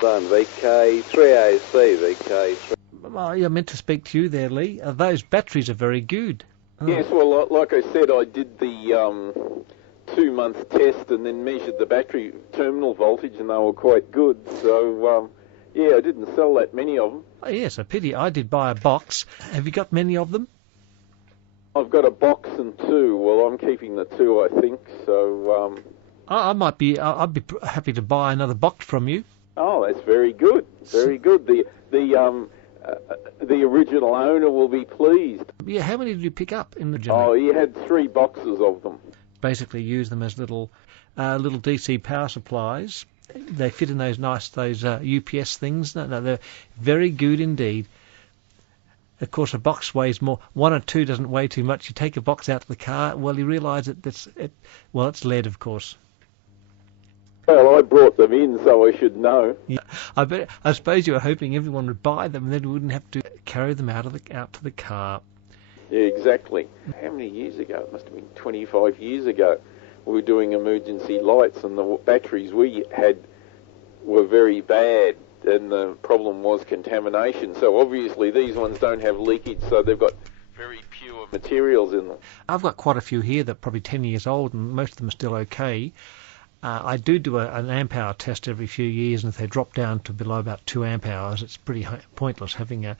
Son, VK3AC, VK3. Well, I meant to speak to you there, Lee. Those batteries are very good. Oh. Yes, well, like I said, I did the 2-month test and then measured the battery terminal voltage, and they were quite good. So, yeah, I didn't sell that many of them. Oh, yes, a pity. I did buy a box. Have you got many of them? I've got a box and 2. Well, I'm keeping the 2, I think. So, I'd be happy to buy another box from you. Oh, that's very good. Very good. The original owner will be pleased. Yeah, how many did you pick up in the generator? Oh, he had 3 boxes of them. Basically use them as little DC power supplies. They fit in those UPS things. No, they're very good indeed. Of course, a box weighs more. 1 or 2 doesn't weigh too much. You take a box out of the car, well, you realise that it's lead, of course. Well, I brought them in, so I should know. Yeah, I suppose you were hoping everyone would buy them, and then we wouldn't have to carry them out to the car. Yeah, exactly. How many years ago? It must have been 25 years ago. We were doing emergency lights, and the batteries we had were very bad, and the problem was contamination. So obviously these ones don't have leakage, so they've got very pure materials in them. I've got quite a few here that are probably 10 years old, and most of them are still okay. I do an amp hour test every few years, and if they drop down to below about 2 amp hours, it's pretty pointless having a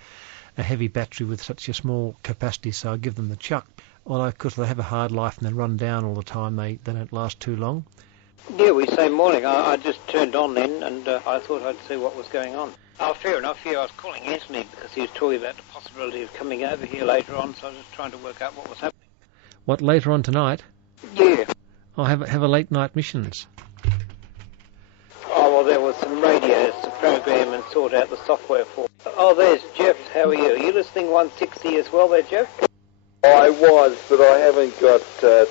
heavy battery with such a small capacity, so I give them the chuck. Although, of course, they have a hard life and they run down all the time, they don't last too long. Yeah, we same morning. I just turned on then, and I thought I'd see what was going on. Oh, fair enough. Yeah, I was calling Anthony because he was talking about the possibility of coming over here later on, so I was just trying to work out what was happening. What, later on tonight? Yeah. I'll have a late night missions. Oh, well, there was some radios to program and sort out the software for. Oh, there's Jeff. How are you? Are you listening 160 as well there, Jeff? I was, but I haven't got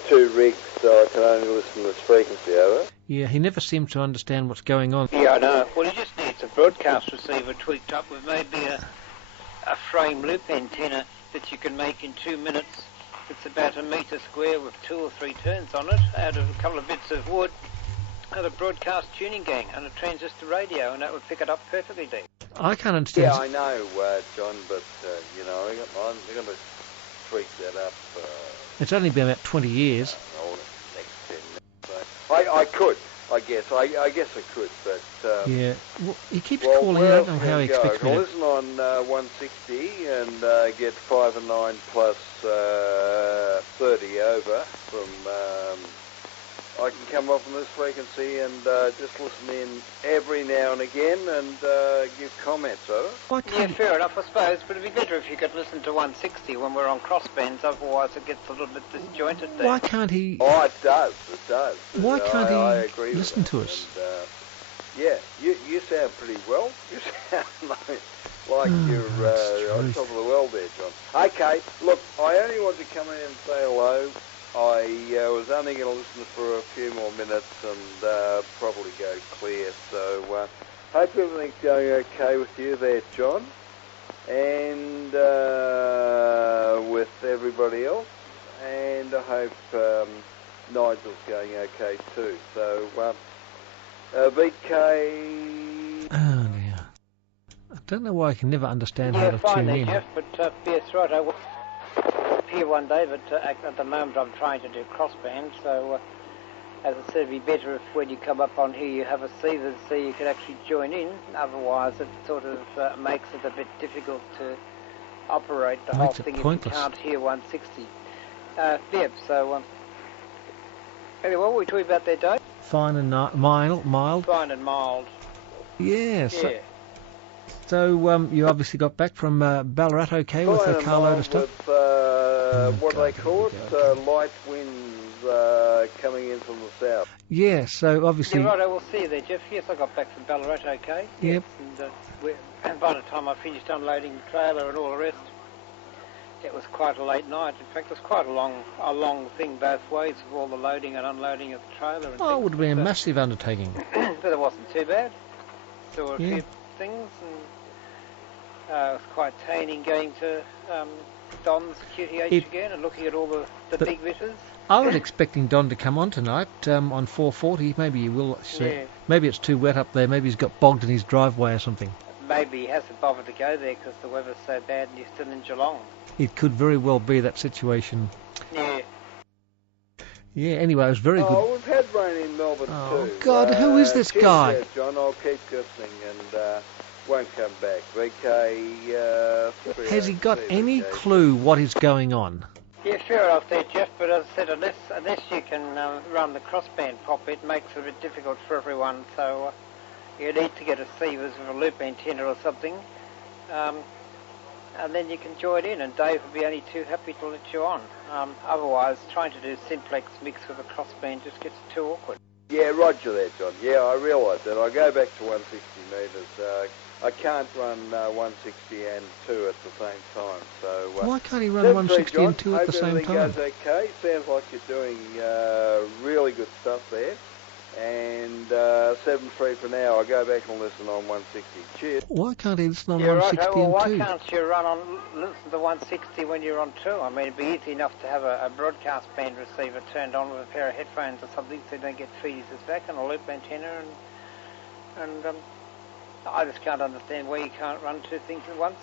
2 rigs, so I can only listen to this frequency, over. Yeah, he never seems to understand what's going on. Yeah, I know. Well, he just needs a broadcast receiver tweaked up with maybe a frame loop antenna that you can make in 2 minutes. It's about 1 metre square with 2 or 3 turns on it, out of a couple of bits of wood, and a broadcast tuning gang and a transistor radio, and that would pick it up perfectly deep. I can't understand. Yeah, I know, John, but, I'm going to tweak that up. It's only been about 20 years. Next 10 minutes. So I could, I guess. I guess I could, but... yeah, well, he keeps calling. I don't know how he expects me to... listen on 160 and get 5 and 9 plus 30 over from... I can come up on this frequency and just listen in every now and again and give comments, over. Yeah, fair enough, I suppose, but it'd be better if you could listen to 160 when we're on crossbands, otherwise it gets a little bit disjointed there. Why can't he... Oh, it does. Why can't I he agree listen to us? And, yeah, you sound pretty well. You sound like you're on top of the world there, John. Okay, look, I only wanted to come in and say hello. I was only going to listen for a few more minutes and probably go clear. So hope everything's going okay with you there, John, and with everybody else. And I hope Nigel's going okay too. So VK... Oh dear. I don't know why I can never understand how to tune in. Jeff, but yes, right, I will here one day, but at the moment I'm trying to do crossband, so as I said, it'd be better if when you come up on here you have a receiver so you can actually join in, otherwise it sort of makes it a bit difficult to operate the whole thing pointless. If you can't hear 160. Yeah, so anyway, what were we talking about there, Dave? Fine and mild? Fine and mild. Yes. Yeah. So you obviously got back from Ballarat okay with a carload of stuff? With, what do they call it? Light winds coming in from the south. Yeah, so obviously... Yeah, right, I will see you there, Jeff. Yes, I got back from Ballarat okay. Yep. Yes, and by the time I finished unloading the trailer and all the rest, it was quite a late night. In fact, it was quite a long thing both ways of all the loading and unloading of the trailer. And it would have been a massive undertaking. But it wasn't too bad. There were a few things, and it was quite entertaining going to Don's QTH again and looking at all the big bitters. I was expecting Don to come on tonight on 4:40. Maybe he will. Yeah. Maybe it's too wet up there. Maybe he's got bogged in his driveway or something. Maybe he hasn't bothered to go there because the weather's so bad and you're still in Geelong. It could very well be that situation. Yeah. Yeah, anyway, it was very good. Oh, we've had rain in Melbourne too. God, who is this keep guy? There, John, I'll keep listening and won't come back. VK... Has he got any clue what is going on? Yeah, fair enough there, Jeff, but as I said, unless you can run the crossband properly, it makes it a bit difficult for everyone, so you need to get a receivers with a loop antenna or something, and then you can join in, and Dave will be only too happy to let you on. Otherwise, trying to do simplex mix with a crossband just gets too awkward. Yeah, roger that, John. Yeah, I realise that. I go back to 160 metres. I can't run 160 and 2 at the same time. So why can't he run 160 and 2 at the same time? Everything goes okay. Sounds like you're doing really good stuff there. And 7-3 for now. I'll go back and listen on 160. Cheers. Why can't he listen on Yeah, 160 right. Well, and 2? why can't you listen to 160 when you're on 2? I mean, it'd be easy enough to have a broadcast band receiver turned on with a pair of headphones or something so you don't get feeders back and a loop antenna and I just can't understand why you can't run two things at once.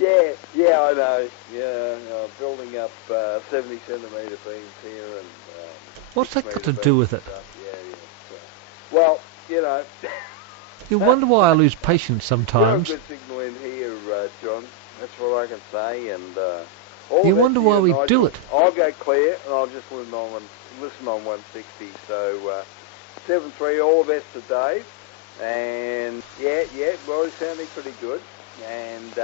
Yeah, I know. Yeah, building up 70 centimetre beams here and... What's that got to do with it? Yeah. Well, you know... You wonder why I lose patience sometimes. You're a good signal in here, John. That's what I can say. And you wonder why we do it. I'll go clear and I'll just listen on 160. So 7-3, all the best to Dave. And yeah, well, he's sounding pretty good. And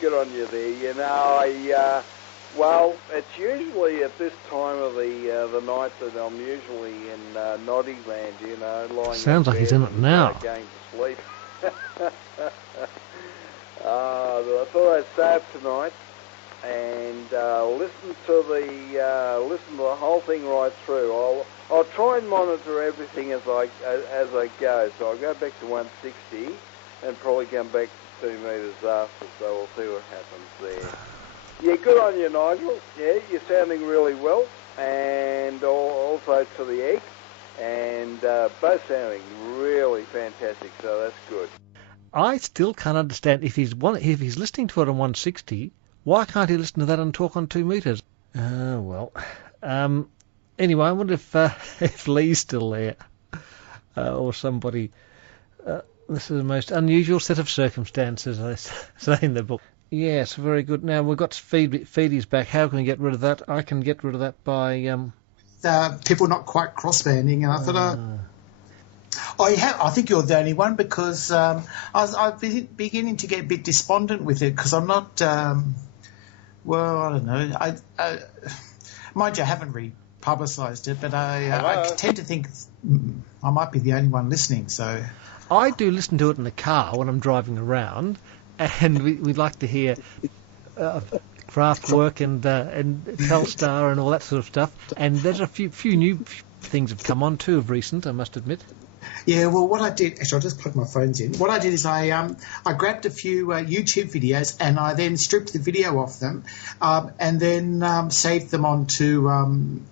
good on you there. You know, well, it's usually at this time of the night that I'm usually in Noddy land, you know, lying. Sounds like he's in it now. Going to sleep. But I thought I'd stay up tonight and listen to the whole thing right through. I'll try and monitor everything as I go. So I'll go back to 160 and probably come back to 2 metres after. So we'll see what happens there. Yeah, good on you, Nigel. Yeah, you're sounding really well, and also to the egg, and both sounding really fantastic. So that's good. I still can't understand if he's listening to it on 160. Why can't he listen to that and talk on 2 metres? Well. Anyway, I wonder if Lee's still there or somebody. This is the most unusual set of circumstances, I say in the book. Yes, very good. Now we've got feedies back. How can we get rid of that? I can get rid of that by people not quite crossbanding, and I thought. I think you're the only one because I've been beginning to get a bit despondent with it because I'm not. Well, I don't know. Mind you, I haven't republicised it, but I tend to think I might be the only one listening. So I do listen to it in the car when I'm driving around, and we like to hear Kraftwerk and Telstar and all that sort of stuff. And there's a few new things have come on too of recent, I must admit. Yeah, well, what I did... Actually, I'll just plug my phones in. What I did is I grabbed a few YouTube videos and I then stripped the video off them and then saved them onto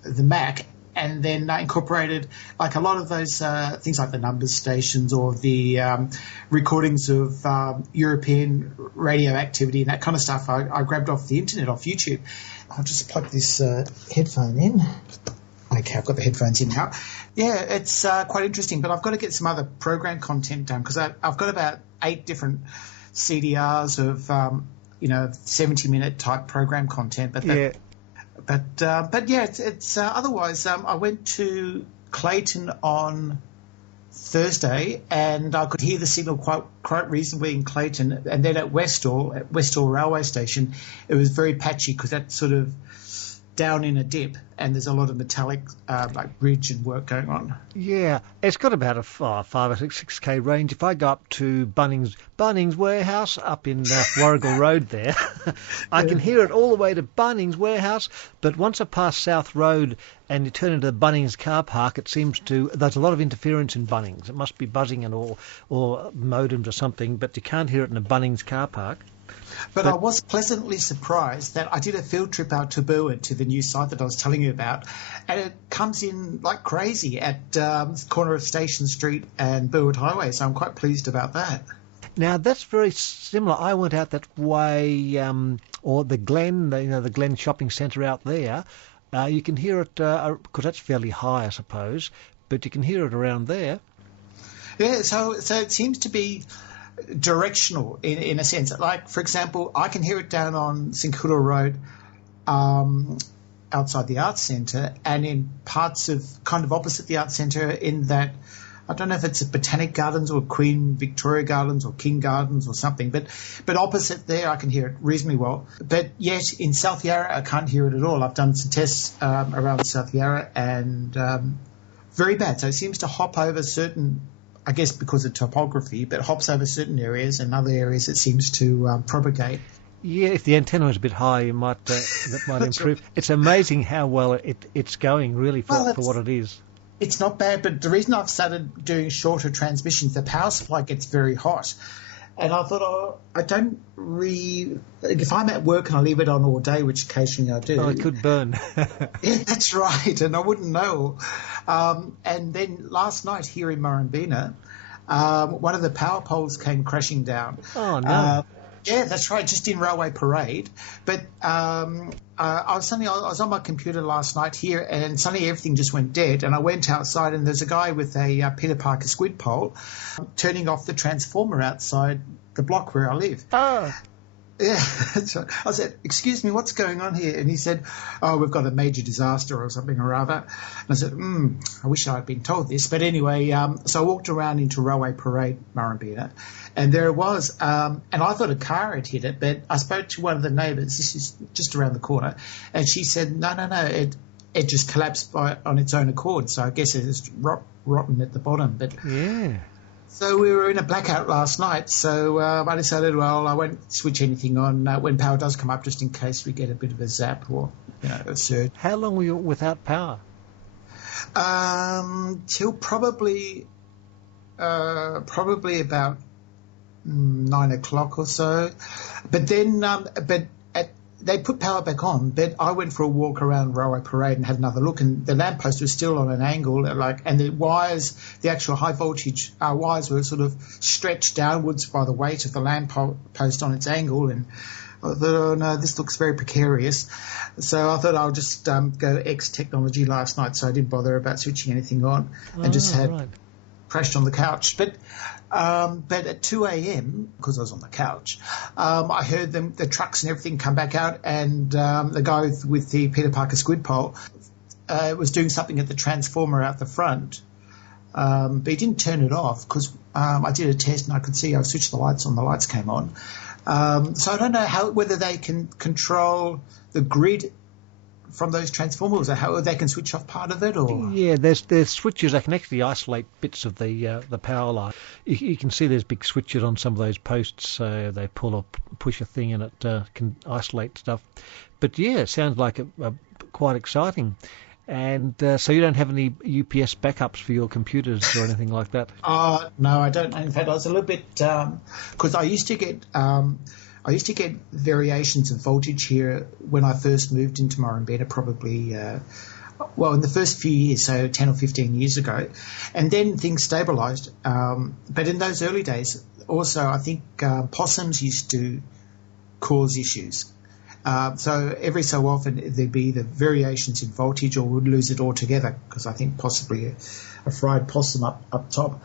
the Mac and then incorporated like a lot of those things like the numbers stations or the recordings of European radio activity and that kind of stuff I grabbed off the internet, off YouTube. I'll just plug this headphone in. Okay, I've got the headphones in now. Yeah, it's quite interesting, but I've got to get some other program content done because I've got about 8 different CDRs of 70-minute type program content. But yeah, it's otherwise. I went to Clayton on Thursday, and I could hear the signal quite reasonably in Clayton, and then at Westall railway station, it was very patchy because that's sort of down in a dip, and there's a lot of metallic like bridge and work going on. Yeah, it's got about a 5 or 6K range. If I go up to Bunnings Warehouse up in Warrigal Road there, I can hear it all the way to Bunnings Warehouse, but once I pass South Road and you turn into the Bunnings car park, it seems there's a lot of interference in Bunnings. It must be buzzing and or modems or something, but you can't hear it in the Bunnings car park. But I was pleasantly surprised that I did a field trip out to Burwood, to the new site that I was telling you about, and it comes in like crazy at the corner of Station Street and Burwood Highway, so I'm quite pleased about that. Now, that's very similar. I went out that way, or the Glen, the Glen shopping centre out there. You can hear it, because that's fairly high, I suppose, but you can hear it around there. Yeah, so it seems to be directional in a sense. Like, for example, I can hear it down on St Kilda Road outside the Arts Centre, and in parts of kind of opposite the Arts Centre in that, I don't know if it's Botanic Gardens or Queen Victoria Gardens or King Gardens or something, but opposite there I can hear it reasonably well. But yet in South Yarra I can't hear it at all. I've done some tests around South Yarra and very bad. So it seems to hop over certain, I guess because of topography, but hops over certain areas, and other areas it seems to propagate. Yeah, if the antenna was a bit high, that might improve. Right. It's amazing how well it's going, really, for what it is. It's not bad, but the reason I've started doing shorter transmissions, the power supply gets very hot. And I thought, if I'm at work and I leave it on all day, which occasionally I do. Oh, it could burn. Yeah, that's right, and I wouldn't know. And then last night here in Murrumbina, one of the power poles came crashing down. Oh, no. Yeah, that's right, just in Railway Parade. But I was on my computer last night here, and suddenly everything just went dead. And I went outside, and there's a guy with a Peter Parker squid pole turning off the transformer outside the block where I live. Oh. Yeah, so I said, "Excuse me, what's going on here?" And he said, "Oh, we've got a major disaster or something or other." And I said, I wish I had been told this. But anyway, so I walked around into Railway Parade, Murrumbina, and there it was. And I thought a car had hit it, but I spoke to one of the neighbours. This is just around the corner, and she said, "No, it just collapsed on its own accord. So I guess it is rotten at the bottom." But yeah. So we were in a blackout last night, so I decided, well, I won't switch anything on when power does come up, just in case we get a bit of a zap or a surge. How long were you without power? Till probably about 9 o'clock or so. But then, they put power back on, but I went for a walk around Railway Parade and had another look, and the lamppost was still on an angle, and the wires, the actual high voltage wires were sort of stretched downwards by the weight of the lamppost on its angle, and I thought, oh no, this looks very precarious. So I thought I'll just go X technology last night, so I didn't bother about switching anything on, and just had crashed on the couch. But at 2 a.m, because I was on the couch, I heard the trucks and everything come back out, and the guy with the Peter Parker squid pole was doing something at the transformer out the front, but he didn't turn it off because I did a test and I could see I switched the lights on, the lights came on. So I don't know whether they can control the grid from those transformers, or how they can switch off part of it, or there's switches that can actually isolate bits of the power line. You can see there's big switches on some of those posts, so they pull or push a thing and it can isolate stuff. But yeah, it sounds like quite exciting. And so you don't have any UPS backups for your computers or anything like that? No, I don't. In fact, I was a little bit because I used to get variations of voltage here when I first moved into Murrumbina, probably, in the first few years, so 10 or 15 years ago. And then things stabilised. But in those early days, also, I think possums used to cause issues. So every so often there'd be the variations in voltage, or would lose it altogether, because I think possibly a fried possum up top.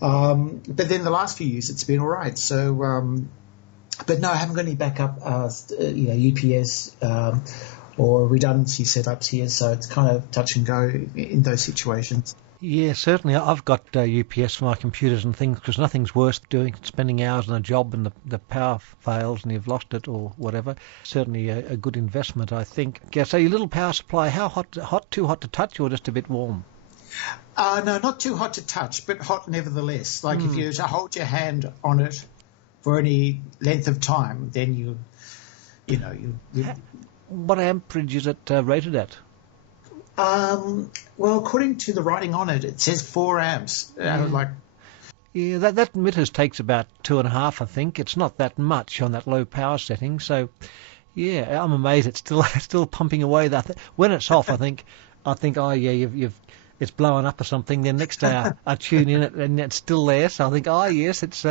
But then the last few years it's been all right. So... But no, I haven't got any backup, UPS or redundancy setups here, so it's kind of touch and go in those situations. Yeah, certainly. I've got UPS for my computers and things, because nothing's worse than spending hours on a job and the power fails and you've lost it or whatever. Certainly a good investment, I think. Yeah, so your little power supply, how hot, too hot to touch, or just a bit warm? No, not too hot to touch, but hot nevertheless. Like if you were to hold your hand on it for any length of time, then you. What amperage is it rated at? Well, according to the writing on it, it says 4 amps. Yeah, that emitters takes about 2.5, I think. It's not that much on that low power setting. So, yeah, I'm amazed it's still pumping away. When it's off, I think, oh yeah, it's blowing up or something. Then next day I tune in and it's still there. So I think, oh yes, it's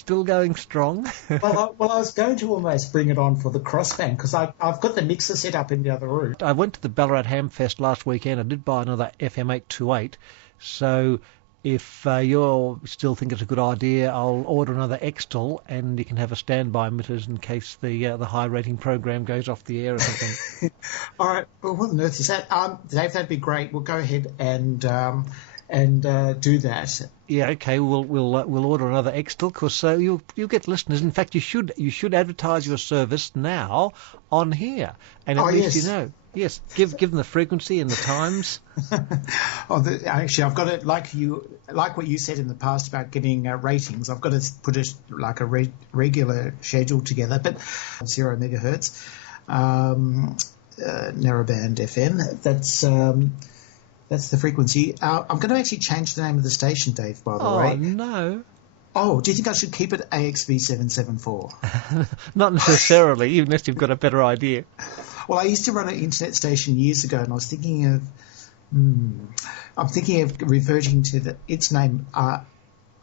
still going strong. Well, I was going to almost bring it on for the crossband because I've got the mixer set up in the other room. I went to the Ballarat Hamfest last weekend. I did buy another FM 828. So if you still think it's a good idea, I'll order another Xtel, and you can have a standby emitters in case the high rating program goes off the air or something. All right. Well, what on earth is that? Dave, that'd be great. We'll go ahead and do that. Yeah, okay. We'll order another Xtel because you'll get listeners. In fact, you should advertise your service now on here, and at least you know. Yes, give them the frequency and the times. Actually, I've got it like what you said in the past about getting ratings. I've got to put a regular schedule together, but 0 megahertz, narrowband FM. That's the frequency. I'm going to actually change the name of the station, Dave. By the way. Oh no. Oh, do you think I should keep it AXB774? Not necessarily, even if you've got a better idea. Well, I used to run an internet station years ago, and I was thinking of reverting to its name,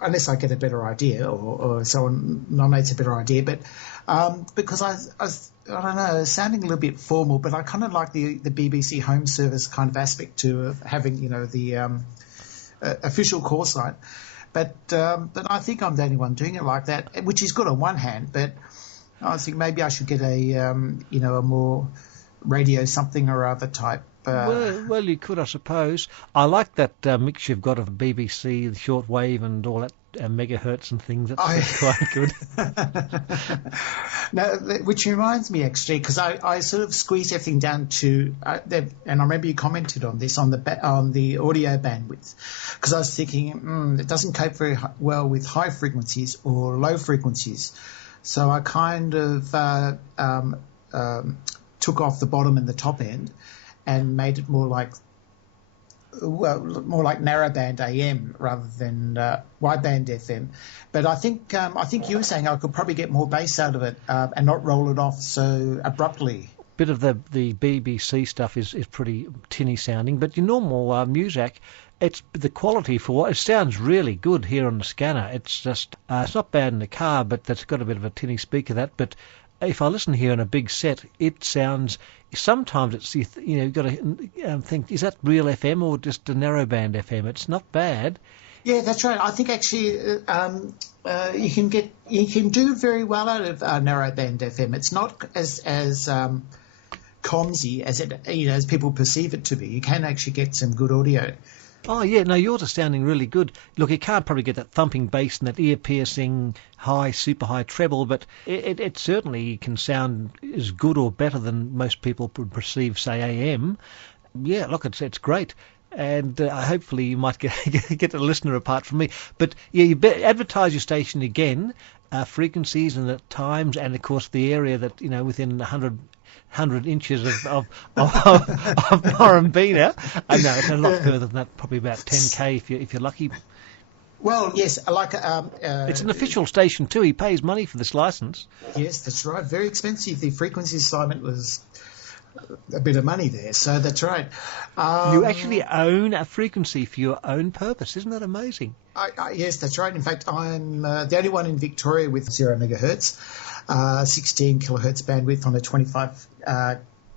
unless I get a better idea, or someone nominates a better idea. But because I don't know, sounding a little bit formal, but I kind of like the BBC Home Service kind of aspect to having the official call sign. But I think I'm the only one doing it like that, which is good on one hand. But I think maybe I should get a more radio something or other type. Well, you could, I suppose. I like that mix you've got of BBC, the shortwave, and all that megahertz and things. That's quite good. No, which reminds me actually, because I sort of squeezed everything down to, and I remember you commented on this on the audio bandwidth, because I was thinking it doesn't cope very well with high frequencies or low frequencies, so I kind of took off the bottom and the top end and made it more like narrowband AM rather than wideband FM. But I think you were saying I could probably get more bass out of it and not roll it off so abruptly. Bit of the BBC stuff is pretty tinny sounding, but your normal music, it's the quality for what it sounds really good here on the scanner. It's just it's not bad in the car, but that's got a bit of a tinny speaker but if I listen here in a big set, it sounds. Sometimes it's you've got to think: is that real FM or just a narrowband FM? It's not bad. Yeah, that's right. I think actually you can do very well out of narrowband FM. It's not as comsy as it as people perceive it to be. You can actually get some good audio. Oh, yeah, no, yours are sounding really good. Look, you can't probably get that thumping bass and that ear-piercing, super high treble, but it certainly can sound as good or better than most people would perceive, say, AM. Yeah, look, it's great. And hopefully you might get a listener apart from me. But, yeah, you advertise your station again, frequencies and the times, and, of course, the area that, within 100 inches of Norambina. I know it's a lot further than that, probably about 10k if you're lucky. Well, yes, it's an official station too. He pays money for this license. Yes, that's right. Very expensive. The frequency assignment was a bit of money there, so that's right. You actually own a frequency for your own purpose. Isn't that amazing? Yes, that's right. In fact, I'm the only one in Victoria with 0 megahertz. 16 kilohertz bandwidth on a 25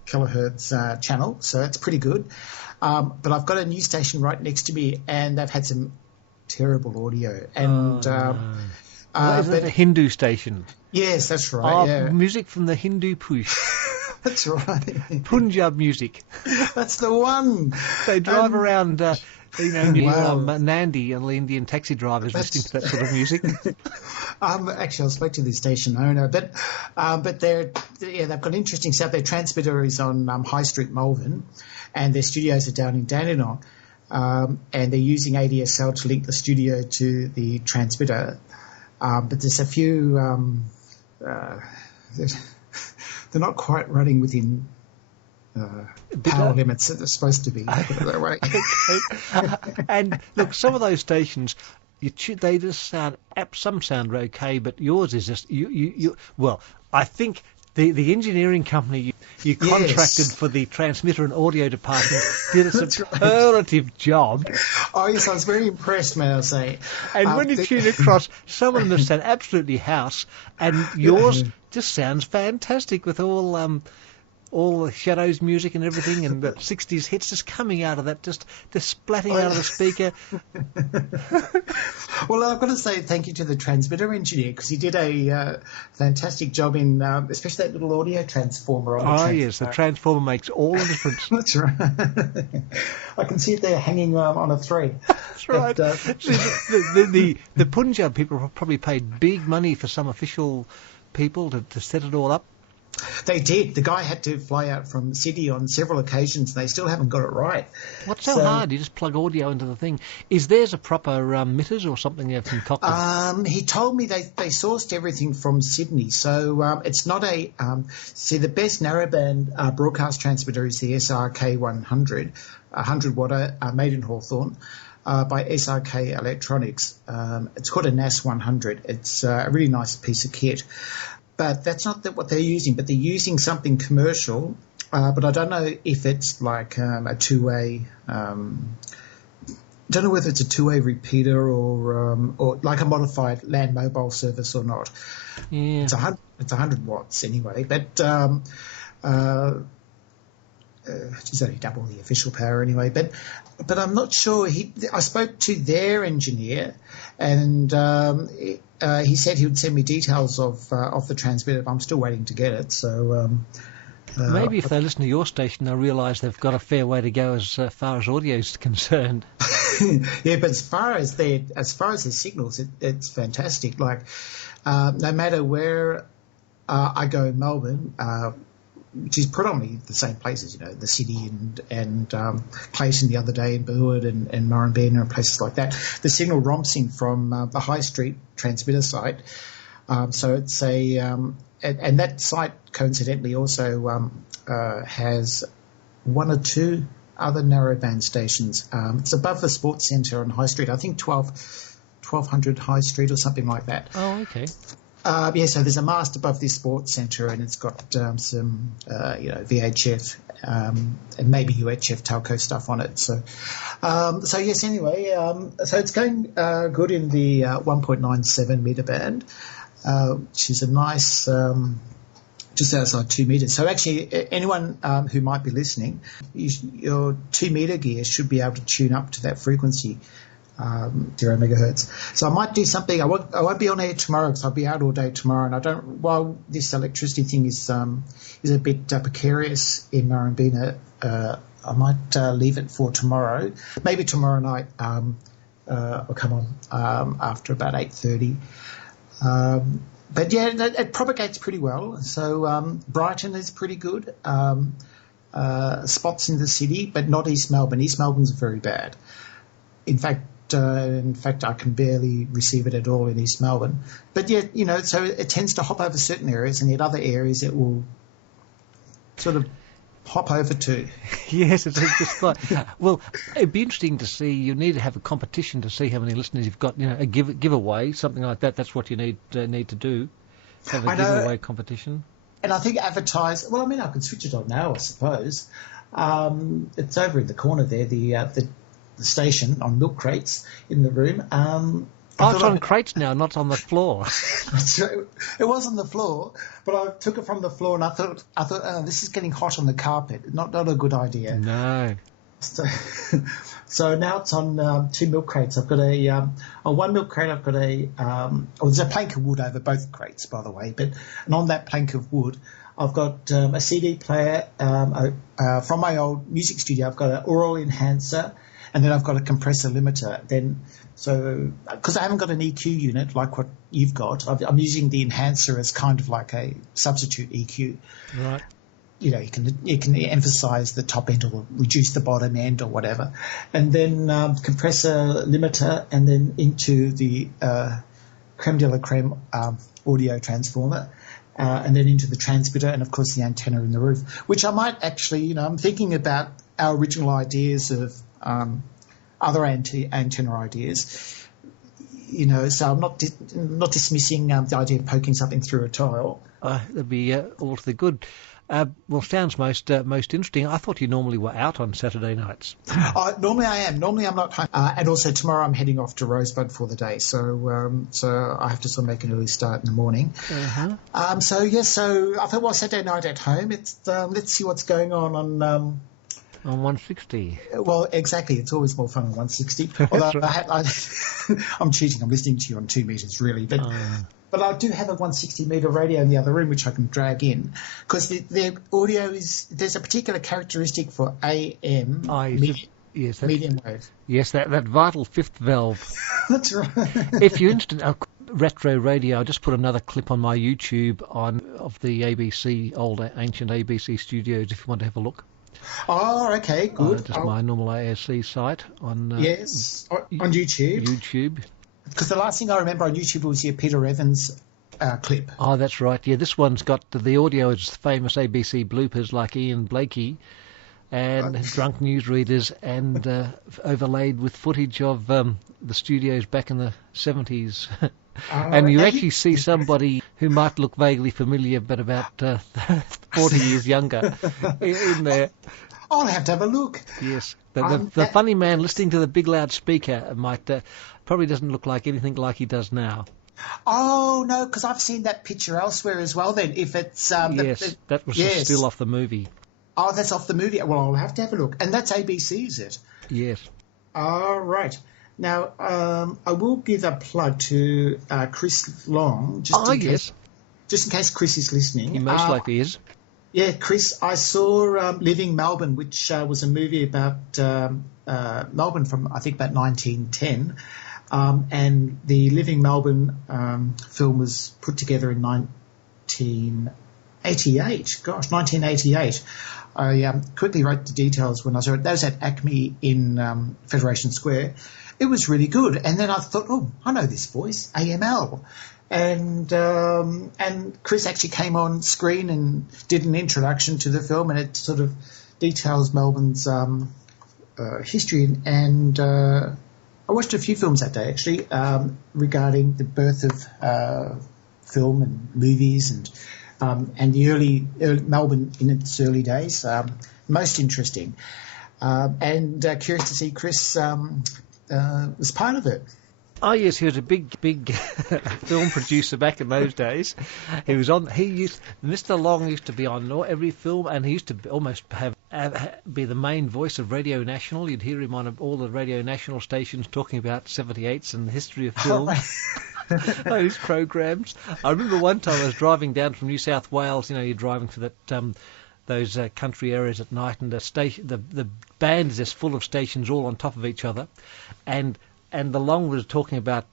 kilohertz channel, so that's pretty good. But I've got a news station right next to me, and they've had some terrible audio. And isn't it a Hindu station? Yes, that's right. Yeah. Music from the Hindu Push. That's right. Punjab music. That's the one. They drive around. Nandi and the Indian taxi drivers listening to that sort of music. Actually, I spoke to the station owner, but they've got interesting stuff. Their transmitter is on High Street, Malvern, and their studios are down in Dandenong, and they're using ADSL to link the studio to the transmitter. But there's a few. They're not quite running within power limits that they're supposed to be. Put it that way. And look, some of those stations, they just sound, some sound okay, but yours is just, well, I think the engineering company you contracted for the transmitter and audio department did a superlative job. Oh, yes, I was very impressed, may I say. And when you tune across, some of them sound absolutely house, and yours just sounds fantastic with all the Shadows music and everything, and the 60s hits just coming out of that, just splatting out of the speaker. Well, I've got to say thank you to the transmitter engineer, because he did a fantastic job in, especially that little audio transformer on the transmitter. Yes, the transformer makes all the difference. That's right. I can see it there hanging on a thread. That's right. The Punjab people probably paid big money for some official people to set it all up. They did. The guy had to fly out from Sydney on several occasions, and they still haven't got it right. What's so hard? You just plug audio into the thing. Is theirs a proper mitters or something they've concocted? He told me they sourced everything from Sydney, so it's not a... see, the best narrowband broadcast transmitter is the SRK 100, 100-watt, made in Hawthorne, by SRK Electronics. It's called a NAS 100. It's a really nice piece of kit. But that's not what they're using, but they're using something commercial. But I don't know if it's like a two-way. Don't know whether it's a two-way repeater or like a modified land mobile service or not. Yeah. It's 100 watts anyway, but it's only double the official power anyway. But I'm not sure. I spoke to their engineer, and he said he would send me details of the transmitter. But I'm still waiting to get it. So maybe if they listen to your station, they'll realise they've got a fair way to go as far as audio is concerned. Yeah, but as far as their signals, it's fantastic. Like no matter where I go in Melbourne. Which is predominantly the same places, the city and Clayton the other day, and Burwood and Murrumbina and places like that. The signal romps in from the High Street transmitter site. So it's and that site coincidentally also has one or two other narrowband stations. It's above the sports centre on High Street. I think 1200 High Street or something like that. Oh, okay. So there's a mast above this sports centre, and it's got some, VHF and maybe UHF telco stuff on it. So yes. Anyway, so it's going good in the 1.97 metre band, which is a nice, just outside 2 metres. So actually, anyone who might be listening, your 2 metre gear should be able to tune up to that frequency. 0 megahertz. So I might do something. I won't be on air tomorrow because I'll be out all day tomorrow, and I don't. While this electricity thing is a bit precarious in Murrumbina, I might leave it for tomorrow. Maybe tomorrow night. I'll come on after about 8:30. But yeah, it propagates pretty well. So Brighton is pretty good. Spots in the city, but not East Melbourne. East Melbourne's very bad. In fact, I can barely receive it at all in East Melbourne. But yet, so it tends to hop over certain areas, and yet other areas it will sort of hop over to. Yes, it's just like. Well, it'd be interesting to see. You need to have a competition to see how many listeners you've got. A giveaway, something like that. That's what you need to do. Have a giveaway competition. And I think advertise. Well, I mean, I could switch it on now, I suppose. It's over in the corner there. The station on milk crates in the room. It's on crates now, not on the floor. It was on the floor, but I took it from the floor, and I thought, this is getting hot on the carpet. Not a good idea. No. So now it's on 2 milk crates. I've got on 1 milk crate. I've got there's a plank of wood over both crates, by the way. And on that plank of wood, I've got a CD player from my old music studio. I've got an aural enhancer. And then I've got a compressor limiter. Because I haven't got an EQ unit like what you've got, I'm using the enhancer as kind of like a substitute EQ. Right. You can emphasize the top end or reduce the bottom end or whatever. And then compressor limiter, and then into the creme de la creme audio transformer. And then into the transmitter, and of course the antenna in the roof, which I might actually, I'm thinking about our original ideas of other antenna ideas. so I'm not dismissing the idea of poking something through a tile. That'd be all to the good. Well, sounds most interesting. I thought you normally were out on Saturday nights. Normally I am. Normally I'm not home. And also tomorrow I'm heading off to Rosebud for the day. So I have to sort of make an early start in the morning. Uh-huh. So I thought, well, Saturday night at home, let's see what's going on 160. Well, exactly. It's always more fun on 160. Although Right. I'm cheating. I'm listening to you on 2 meters, really. But I do have a 160-meter radio in the other room, which I can drag in, because the audio there's a particular characteristic for AM, medium wave. Yes, that vital fifth valve. That's right. If you're interested in retro radio, I just put another clip on my YouTube of the ABC, old ancient ABC studios, if you want to have a look. Oh, okay, good. Just my normal ASC site on on YouTube. YouTube. Because the last thing I remember on YouTube was your Peter Evans clip. Oh, that's right. Yeah, this one's got the audio is famous ABC bloopers like Ian Blakey and drunk newsreaders, and overlaid with footage of the studios back in the 70s. And you actually see somebody who might look vaguely familiar, but about 40 years younger in there. I'll have to have a look. Yes. The funny man listening to the big loudspeaker might probably doesn't look like anything like he does now. Oh, no, because I've seen that picture elsewhere as well then. If it's... yes, that was just still off the movie. Oh, that's off the movie. Well, I'll have to have a look. And that's ABC, is it? Yes. All right. Now, I will give a plug to Chris Long. Just in case Chris is listening. He most likely is. Yeah, Chris, I saw Living Melbourne, which was a movie about Melbourne from, I think, about 1910. And the Living Melbourne film was put together in 1988. Gosh, 1988. I quickly wrote the details when I saw it. That was at Acme in Federation Square. It was really good. And then I thought, oh, I know this voice, AML. And Chris actually came on screen and did an introduction to the film, and it sort of details Melbourne's history. And I watched a few films that day, actually, regarding the birth of film and movies and the early Melbourne in its early days. Most interesting. And curious to see Chris was part of it. Oh yes, he was a big film producer back in those days. Mr. Long used to be on every film, and he used to almost be the main voice of Radio National. You'd hear him on all the Radio National stations talking about 78s and the history of film. Those programs. I remember one time I was driving down from New South Wales. You're driving through those country areas at night, and the band is just full of stations all on top of each other, and the Long was talking about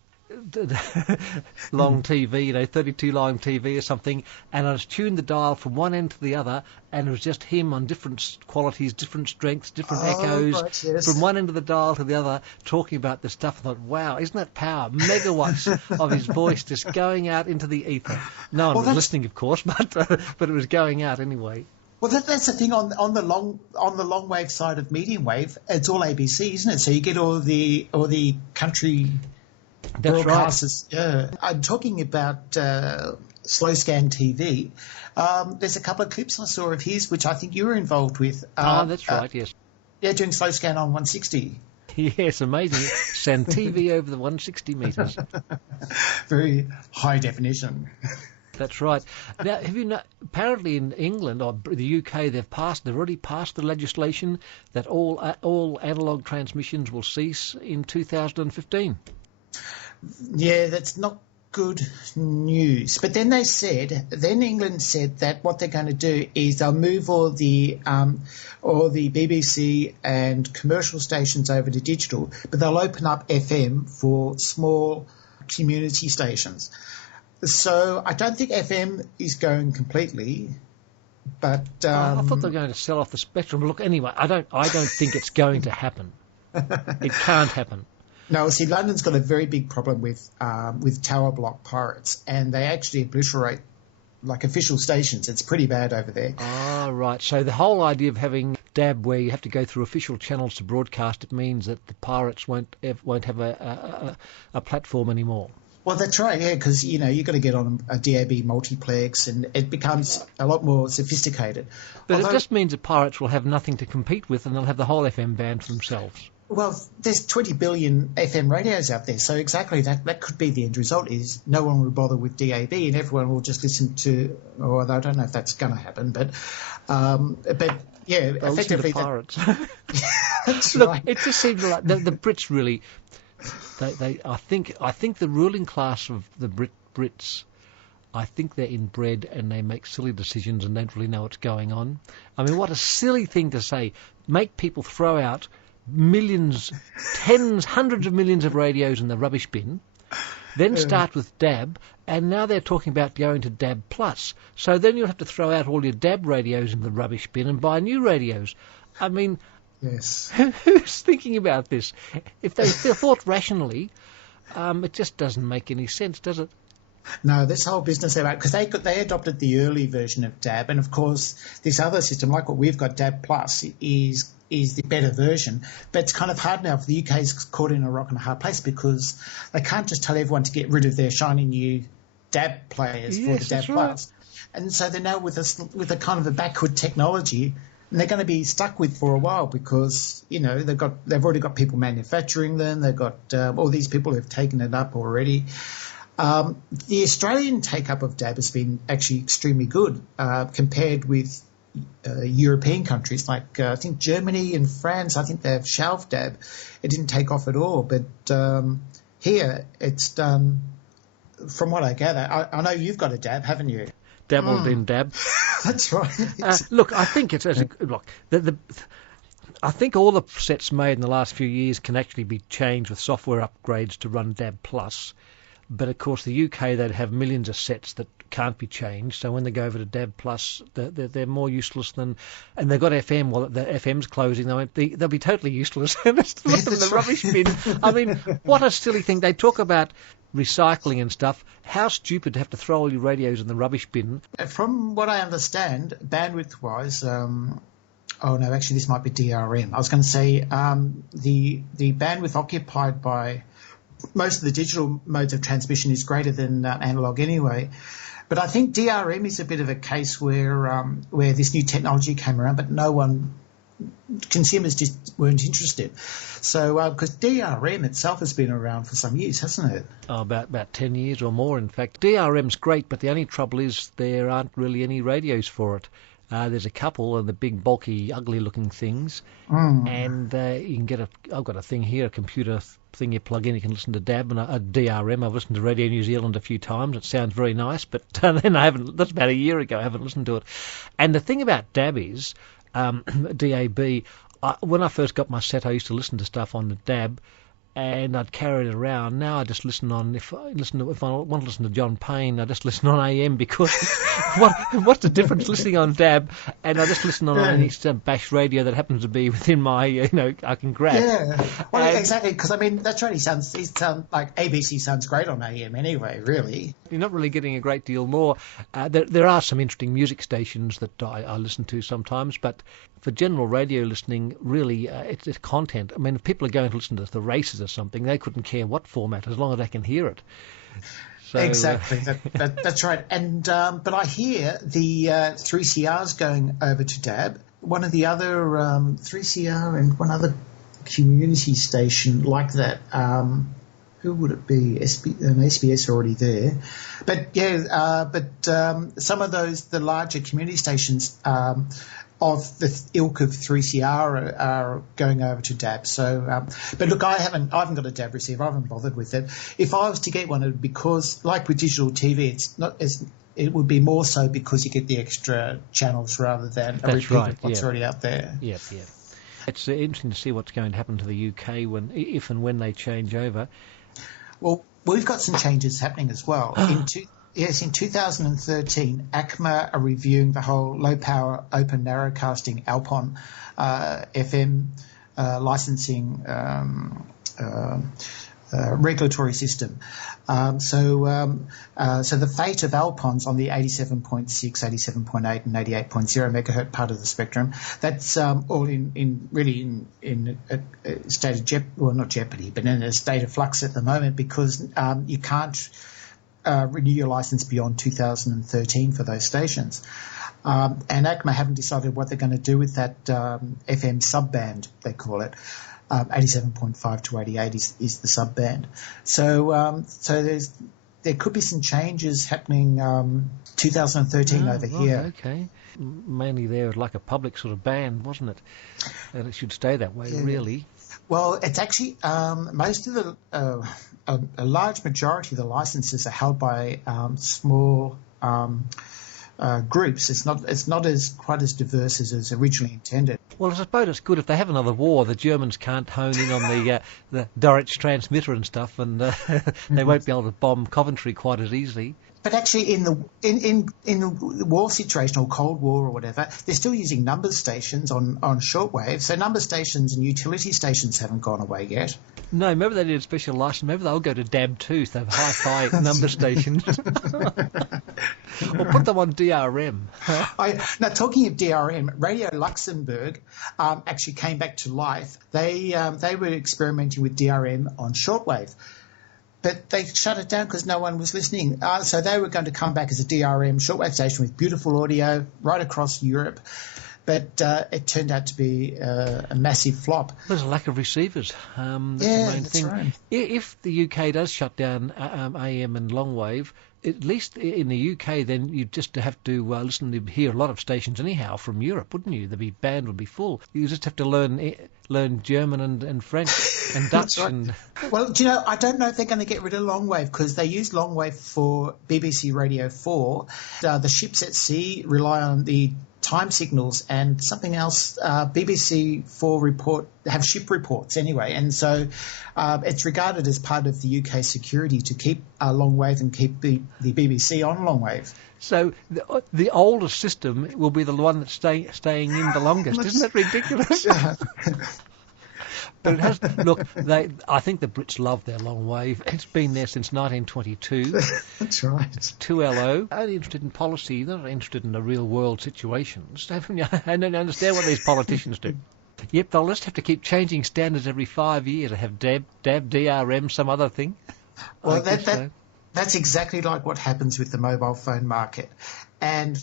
long TV, 32 long TV or something, and I was tuned the dial from one end to the other, and it was just him on different qualities, different strengths, different echoes, right, yes. from one end of the dial to the other, talking about this stuff. I thought, wow, isn't that power? Megawatts of his voice just going out into the ether. No one was listening, of course, but it was going out anyway. Well, that's the thing on the long wave side of medium wave. It's all ABC, isn't it? So you get all the country broadcasters. Right. Yeah, I'm talking about slow scan TV. There's a couple of clips I saw of his, which I think you were involved with. That's right. Yes. Yeah, doing slow scan on 160. Yes, amazing. Send TV over the 160 meters. Very high definition. That's right. Now, have you apparently in England or the UK they've already passed the legislation that all analogue transmissions will cease in 2015. Yeah, that's not good news. But then England said that what they're going to do is they'll move all the BBC and commercial stations over to digital, but they'll open up FM for small community stations. So I don't think FM is going completely, but I thought they were going to sell off the spectrum. Look, anyway, I don't think it's going to happen. It can't happen. No, see, London's got a very big problem with tower block pirates, and they actually obliterate like official stations. It's pretty bad over there. Ah, right. So the whole idea of having DAB, where you have to go through official channels to broadcast, it means that the pirates won't have a platform anymore. Well, that's right, yeah, because, you've got to get on a DAB multiplex and it becomes a lot more sophisticated. But it just means that pirates will have nothing to compete with and they'll have the whole FM band for themselves. Well, there's 20 billion FM radios out there, so exactly that could be the end result is no one will bother with DAB and everyone will just listen to, or I don't know if that's going to happen, but yeah, they'll effectively... listen to pirates. That's Look, right. it just seems like the Brits really... I think the ruling class of the Brits, I think they're inbred and they make silly decisions and don't really know what's going on. I mean, what a silly thing to say. Make people throw out millions, tens, hundreds of millions of radios in the rubbish bin, then start with DAB, and now they're talking about going to DAB+. So then you'll have to throw out all your DAB radios in the rubbish bin and buy new radios. I mean... Yes. Who's thinking about this? If they thought rationally, it just doesn't make any sense, does it? No, this whole business about because they adopted the early version of DAB, and of course this other system, like what we've got, DAB Plus, is the better version. But it's kind of hard now for the UK's caught in a rock and a hard place because they can't just tell everyone to get rid of their shiny new DAB players for the DAB Plus, and so they're now with a kind of a backward technology. And they're going to be stuck with for a while because they've already got people manufacturing them. They've got all these people who've taken it up already. The Australian take-up of DAB has been actually extremely good compared with European countries like I think Germany and France. I think they've shelved DAB. It didn't take off at all. But here it's done. From what I gather, I know you've got a DAB, haven't you? Dabbled in DAB. That's right. Look, I think it's I think all the sets made in the last few years can actually be changed with software upgrades to run DAB+. But of course, the UK, they'd have millions of sets that can't be changed. So when they go over to DAB+, they're more useless than. And they've got FM. Well, the FM's closing. They'll be totally useless. Just put them in the rubbish bin. I mean, what a silly thing. They talk about recycling and stuff. How stupid to have to throw all your radios in the rubbish bin. From what I understand, bandwidth-wise, oh no, actually this might be DRM. I was going to say the bandwidth occupied by most of the digital modes of transmission is greater than analog anyway. But I think DRM is a bit of a case where this new technology came around, but consumers just weren't interested. So, because DRM itself has been around for some years, hasn't it? Oh, about 10 years or more, in fact. DRM's great, but the only trouble is there aren't really any radios for it. There's a couple of the big, bulky, ugly-looking things, and you can get I've got a thing here, a computer thing you plug in, you can listen to DAB and a DRM. I've listened to Radio New Zealand a few times. It sounds very nice, but then that's about a year ago. I haven't listened to it. And the thing about DAB is, DAB, when I first got my set, I used to listen to stuff on the DAB, and I'd carry it around. Now I just listen on, if I want to listen to John Payne, I just listen on AM because what's the difference listening on DAB and I just listen on any bash radio that happens to be within my, I can grab. Yeah, well, exactly, because I mean, that's right, it sounds like ABC sounds great on AM anyway, really. You're not really getting a great deal more. There are some interesting music stations that I listen to sometimes, but for general radio listening, really, it's content. I mean, if people are going to listen to the races or something, they couldn't care what format as long as they can hear it. So, exactly, that's right. And but I hear the 3CR's going over to DAB. One of the other 3CR and one other community station like that. Who would it be? SBS already there, but yeah, some of the larger community stations of the ilk of 3CR are going over to DAB. So, but look, I haven't got a DAB receiver. I haven't bothered with it. If I was to get one, it would be because, like with digital TV, it would be more so because you get the extra channels rather than a repeat of what's already out there. Yeah. It's interesting to see what's going to happen to the UK if and when they change over. Well, we've got some changes happening as well. In 2013, ACMA are reviewing the whole low-power open narrowcasting Alpon FM licensing regulatory system. So the fate of Alpons on the 87.6, 87.8 and 88.0 megahertz part of the spectrum, that's all in a state of not jeopardy, but in a state of flux at the moment, because you can't renew your license beyond 2013 for those stations. And ACMA haven't decided what they're going to do with that FM subband, they call it. 87.5 to 88 is the subband. So there could be some changes happening 2013 over here. Okay. Mainly there like a public sort of band, wasn't it? And it should stay that way, really. Well, it's actually most of the a large majority of the licenses are held by small groups. It's not quite as diverse as originally intended. Well, I suppose it's good if they have another war. The Germans can't hone in on the Dulwich transmitter and stuff, and they won't be able to bomb Coventry quite as easily. But actually, in the war situation or Cold War or whatever, they're still using number stations on shortwave. So number stations and utility stations haven't gone away yet. No, remember they did a special license. Maybe they'll go to DAB2, so hi-fi number stations. Or put them on DRM. Now, talking of DRM, Radio Luxembourg actually came back to life. They were experimenting with DRM on shortwave. But they shut it down because no one was listening. So they were going to come back as a DRM shortwave station with beautiful audio right across Europe. But it turned out to be a massive flop. There's a lack of receivers. That's the main thing. Right. If the UK does shut down AM and longwave, at least in the UK, then you'd just have to hear a lot of stations anyhow from Europe, wouldn't you? The band would be full. You just have to learn German and French and Dutch. Right. Well, do you know, I don't know if they're going to get rid of longwave, because they use longwave for BBC Radio 4. The ships at sea rely on the time signals and something else. BBC 4 have ship reports anyway, and so it's regarded as part of the UK security to keep longwave and keep the BBC on longwave. So the oldest system will be the one that's staying in the longest. Isn't that ridiculous? But it has. Look, I think the Brits love their long wave. It's been there since 1922. That's right. It's 2LO. Only interested in policy. They're not interested in the real world situations. I don't understand what these politicians do. Yep, they'll just have to keep changing standards every 5 years. They have DAB, DRM, some other thing. Well, that's exactly like what happens with the mobile phone market, and.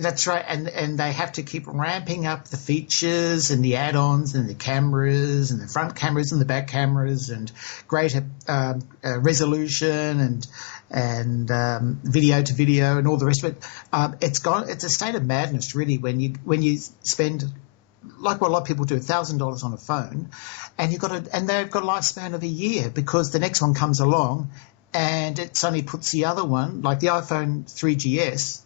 That's right, and they have to keep ramping up the features and the add-ons and the cameras and the front cameras and the back cameras and greater resolution and video to video and all the rest of it. It's a state of madness, really, when you spend, like what a lot of people do, $1,000 on a phone, and they've got a lifespan of a year, because the next one comes along and it suddenly puts the other one, like the iPhone 3GS.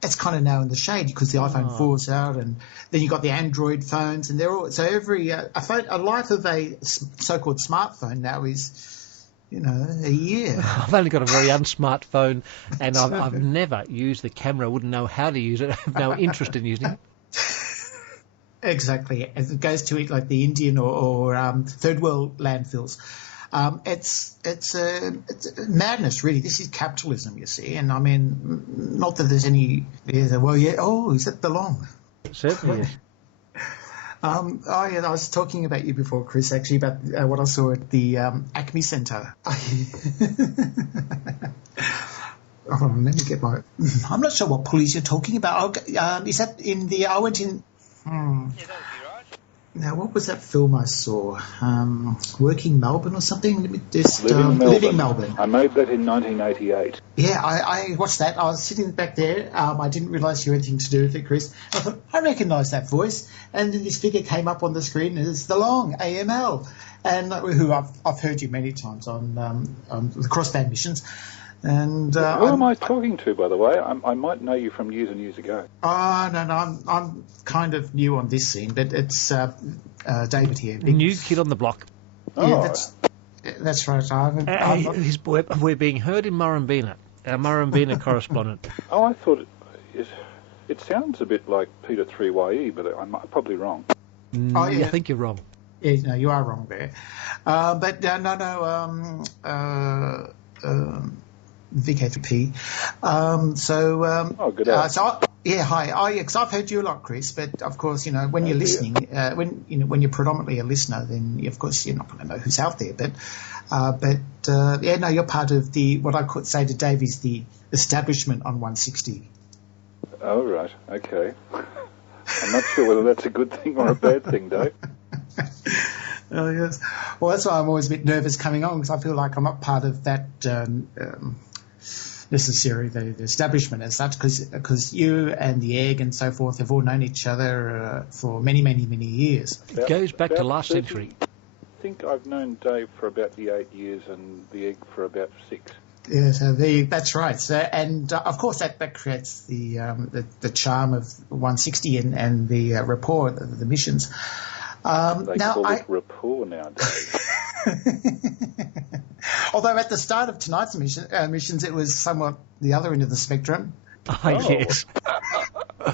It's kind of now in the shade because the iPhone 4's out, and then you've got the Android phones, and they're all so every a life of a so-called smartphone now is, a year. I've only got a very unsmart phone, and I've never used the camera. I wouldn't know how to use it. I have no interest in using it. Exactly, as it goes to it like the Indian or third world landfills. It's madness, really. This is capitalism, you see. And I mean, not that there's any. Is that the long? Certainly. I was talking about you before, Chris. Actually, about what I saw at the Acme Centre. Let me get my. I'm not sure what pulleys you're talking about. Is that in the? I went in. Yeah, that would be right. Now, what was that film I saw? Working Melbourne or something? Living Melbourne. I made that in 1988. Yeah, I watched that. I was sitting back there. I didn't realise you had anything to do with it, Chris. I thought, I recognise that voice. And then this figure came up on the screen, and it's the Long, AML, and who I've heard you many times on the crossband missions. And who am I talking to, by the way? I might know you from years and years ago. Oh, no, I'm kind of new on this scene, but it's David here. New kid on the block. Yeah, that's right. We're being heard in Murrumbina, our Murrumbina correspondent. Oh, I thought it sounds a bit like Peter 3YE, but I'm probably wrong. I think you're wrong. Yeah, no, you are wrong there. But VK3P. Oh, good day. Hi. Oh, yeah, because I've heard you a lot, Chris. But of course, when you're listening, when you're predominantly a listener, then of course you're not going to know who's out there. But you're part of what I could say to Dave is the establishment on 160. Oh, right. Okay. I'm not sure whether that's a good thing or a bad thing, Dave. Oh, yes. Well, that's why I'm always a bit nervous coming on, because I feel like I'm not part of that necessarily the establishment as such, because you and the Egg and so forth have all known each other for many, many, many years. It goes back to last century. I think I've known Dave for about the 8 years and the Egg for about 6. Yeah, so that's right. So, and of course that creates the charm of 160 and the rapport of the missions. They call it rapport nowadays. Although at the start of tonight's missions, it was somewhat the other end of the spectrum. Oh. Yes.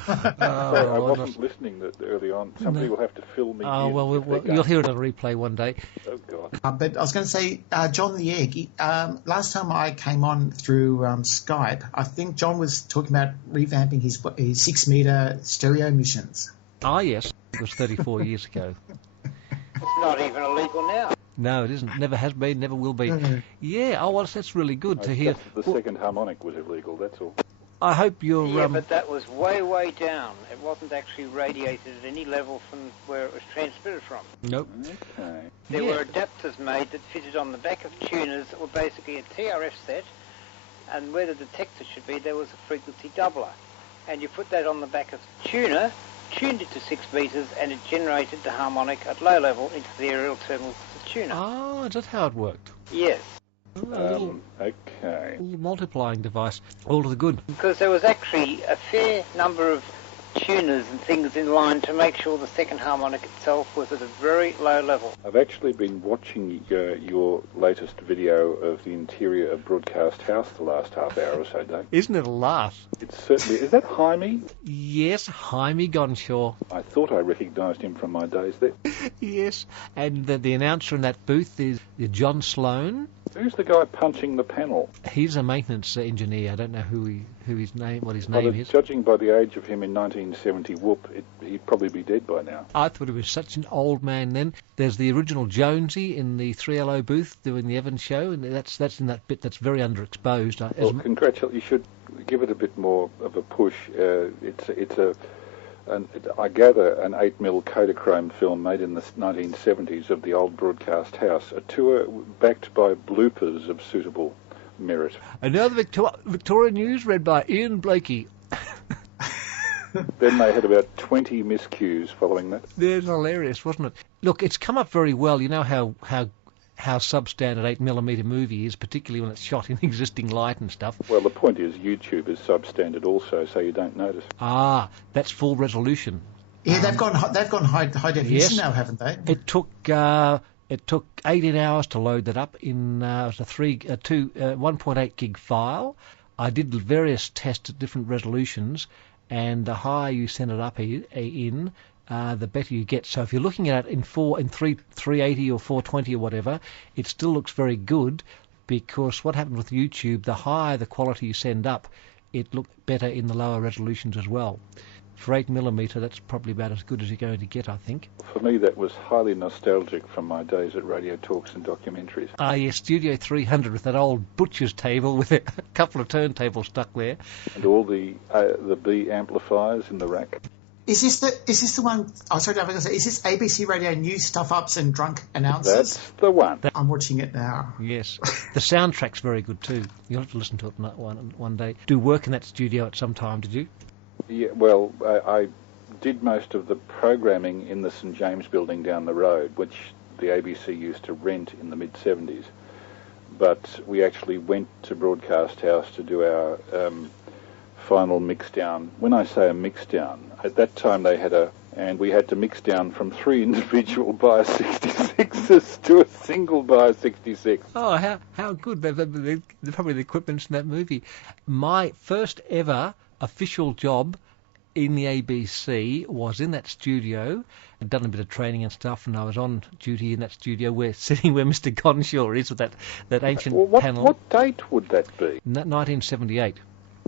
Sorry, I wasn't listening that early on. Somebody will have to fill me in. Oh, well, you'll hear it on a replay one day. Oh, God. But I was going to say, John the Egg, last time I came on through Skype, I think John was talking about revamping his 6-metre stereo missions. Ah, yes. It was 34 years ago. It's not even illegal now. No, it isn't. Never has been, never will be. Yeah, oh, well, that's really good to hear. The second harmonic was illegal, that's all. I hope you're... Yeah, but that was way, way down. It wasn't actually radiated at any level from where it was transmitted from. Nope. Okay. There were adapters made that fitted on the back of tuners that were basically a TRF set, and where the detector should be, there was a frequency doubler. And you put that on the back of the tuner, tuned it to 6 meters, and it generated the harmonic at low level into the aerial terminals of the tuner. Ah, is that how it worked? Yes. Okay. Little multiplying device, all to the good. Because there was actually a fair number of tuners and things in line to make sure the second harmonic itself was at a very low level. I've actually been watching your latest video of the interior of Broadcast House the last half hour or so, Dave. Isn't it a laugh? It's certainly... Is that Jaime? Yes, Jaime Gonshaw. I thought I recognised him from my days there. Yes, and the announcer in that booth is John Sloan. Who's the guy punching the panel? He's a maintenance engineer. I don't know what his name is. Judging by the age of him in 1970, he'd probably be dead by now. I thought he was such an old man then. There's the original Jonesy in the 3LO booth doing the Evans show, and that's in that bit that's very underexposed. Well, congratulations. You should give it a bit more of a push. I gather an 8mm Kodachrome film made in the 1970s of the old Broadcast House, a tour backed by bloopers of suitable merit. Another Victoria News read by Ian Blakey. Then they had about 20 miscues following that. That's hilarious, wasn't it? Look, it's come up very well. You know how substandard 8mm movie is, particularly when it's shot in existing light and stuff. Well, the point is YouTube is substandard also, so you don't notice. Ah, that's full resolution. Yeah, they've gone high definition now, haven't they? It took 18 hours to load that up in a 1.8 gig file. I did various tests at different resolutions, and the higher you send it up in, the better you get. So if you're looking at it in 380 or 420 or whatever, it still looks very good, because what happened with YouTube, the higher the quality you send up, it looked better in the lower resolutions as well. For 8mm, that's probably about as good as you're going to get, I think. For me, that was highly nostalgic from my days at radio talks and documentaries. Ah, yes, Studio 300 with that old butcher's table with a couple of turntables stuck there. And all the B amplifiers in the rack. Is this the one? Oh, sorry, I was going to say, is this ABC Radio News Stuff-Ups and Drunk Announcers? That's the one. I'm watching it now. Yes. The soundtrack's very good too. You'll have to listen to it one day. Do work in that studio at some time, did you? Yeah, well, I did most of the programming in the St James building down the road, which the ABC used to rent in the mid-70s. But we actually went to Broadcast House to do our final mix-down. When I say a mix-down, at that time and we had to mix down from 3 individual Bias 66s to a single Bias 66. Oh, how good. They're probably the equipment's in that movie. My first ever official job in the ABC was in that studio. I'd done a bit of training and stuff, and I was on duty in that studio sitting where Mr. Gonshaw is with that ancient panel. What date would that be? 1978.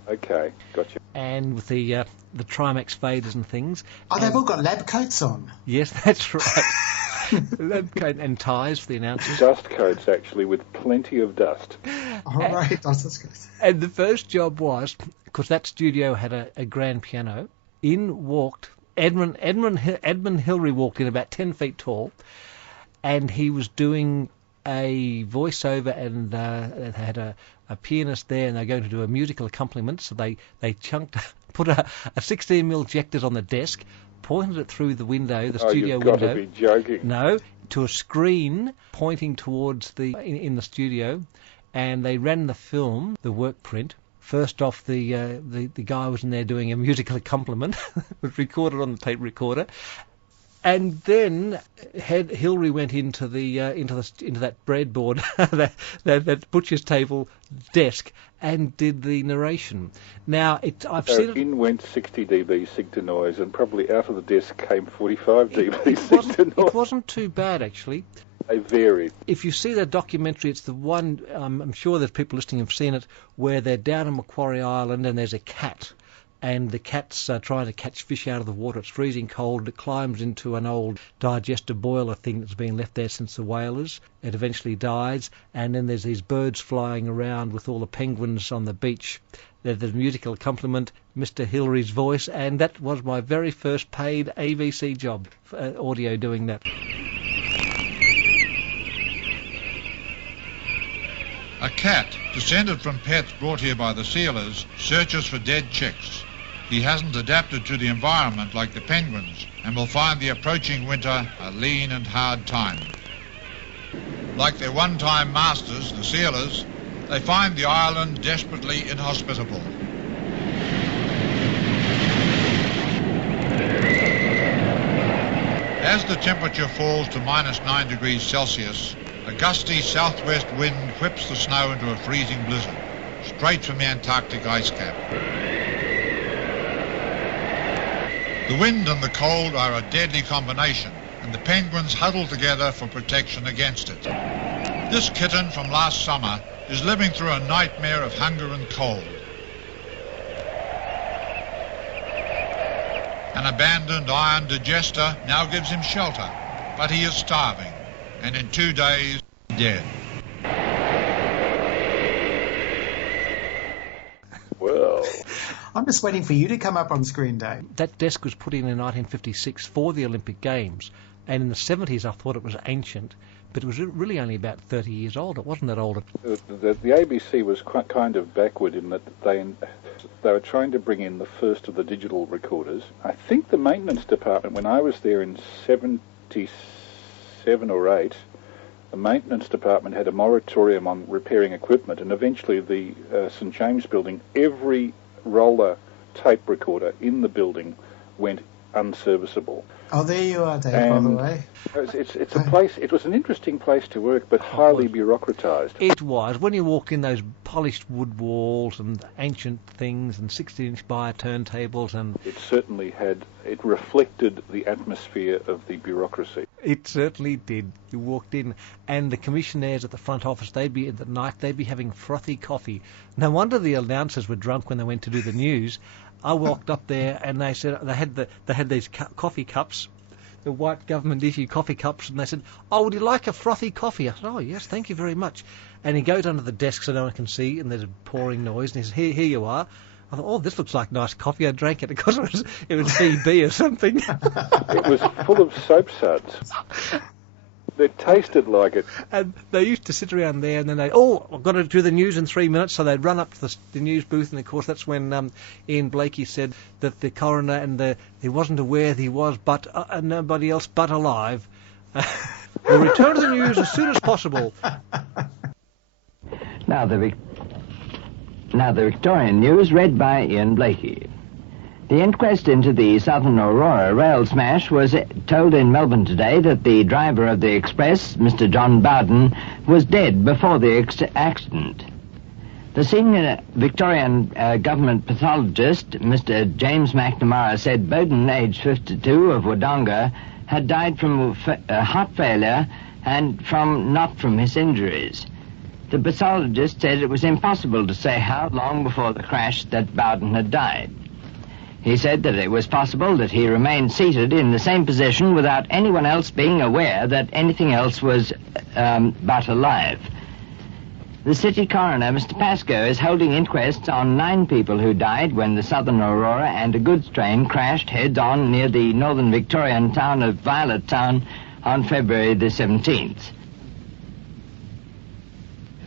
Okay, gotcha. And with the Trimax faders and things. Oh, they've all got lab coats on. Yes, that's right. Lab coat and ties for the announcers. Dust coats, actually, with plenty of dust. All right, that's good. And the first job was, because that studio had a grand piano, in walked Edmund Hillary walked in, about 10 feet tall, and he was doing a voiceover, and had a pianist there, and they're going to do a musical accompaniment. So they put a 16mm ejectors on the desk, pointed it through the window, the studio window. You've got to be joking. No, to a screen pointing towards in the studio, and they ran the film, the work print. First off, the guy was in there doing a musical accompaniment, was recorded on the tape recorder, and then Hillary went into that breadboard, that butcher's table desk, and did the narration. Now, I've seen it. In went 60 dB sig noise, and probably out of the desk came 45 dB sig noise. It wasn't too bad, actually. They varied. If you see the documentary, it's the one, I'm sure that people listening have seen it, where they're down on Macquarie Island and there's a cat, and the cat's trying to catch fish out of the water. It's freezing cold. It climbs into an old digester boiler thing that's been left there since the whalers. It eventually dies, and then there's these birds flying around with all the penguins on the beach. There's the musical accompaniment, Mr. Hillary's voice, and that was my very first paid ABC job, audio doing that. A cat, descended from pets brought here by the sealers, searches for dead chicks. He hasn't adapted to the environment like the penguins and will find the approaching winter a lean and hard time. Like their one-time masters, the sealers, they find the island desperately inhospitable. As the temperature falls to -9 degrees Celsius, a gusty southwest wind whips the snow into a freezing blizzard, straight from the Antarctic ice cap. The wind and the cold are a deadly combination, and the penguins huddle together for protection against it. This kitten from last summer is living through a nightmare of hunger and cold. An abandoned iron digester now gives him shelter, but he is starving, and in 2 days, dead. Well, I'm just waiting for you to come up on screen, Dave. That desk was put in 1956 for the Olympic Games, and in the 70s I thought it was ancient, but it was really only about 30 years old. It wasn't that old. the ABC was quite kind of backward in that they were trying to bring in the first of the digital recorders. I think the maintenance department, when I was there in 77 or 8, the maintenance department had a moratorium on repairing equipment, and eventually the St. James building, every roller tape recorder in the building went unserviceable. Oh, there you are, Dave, by the way. It's a place. It was an interesting place to work, but highly bureaucratized. It was. When you walked in, those polished wood walls and ancient things and 16-inch bar turntables, and it certainly had. It reflected the atmosphere of the bureaucracy. It certainly did. You walked in, and the commissionaires at the front office, they'd be having frothy coffee. No wonder the announcers were drunk when they went to do the news. I walked up there, and they said they had these coffee cups, the white government issue coffee cups, and they said, "Oh, would you like a frothy coffee?" I said, "Oh, yes, thank you very much." And he goes under the desk so no one can see, and there's a pouring noise, and he says, "Here you are." I thought, "Oh, this looks like nice coffee." I drank it because it was BB or something. It was full of soap suds. It tasted like it. And they used to sit around there, and then I've got to do the news in 3 minutes, so they'd run up to the news booth, and of course that's when Ian Blakey said that the coroner and he wasn't aware that he was nobody else but alive. We'll return to the news as soon as possible. Now the Victorian news read by Ian Blakey. The inquest into the Southern Aurora rail smash was told in Melbourne today that the driver of the express, Mr. John Bowden, was dead before the accident. The senior Victorian government pathologist, Mr. James McNamara, said Bowden, aged 52, of Wodonga, had died from heart failure and not from his injuries. The pathologist said it was impossible to say how long before the crash that Bowden had died. He said that it was possible that he remained seated in the same position without anyone else being aware that anything else was but alive. The city coroner, Mr. Pascoe, is holding inquests on 9 people who died when the Southern Aurora and a goods train crashed head-on near the northern Victorian town of Violet Town on February the 17th.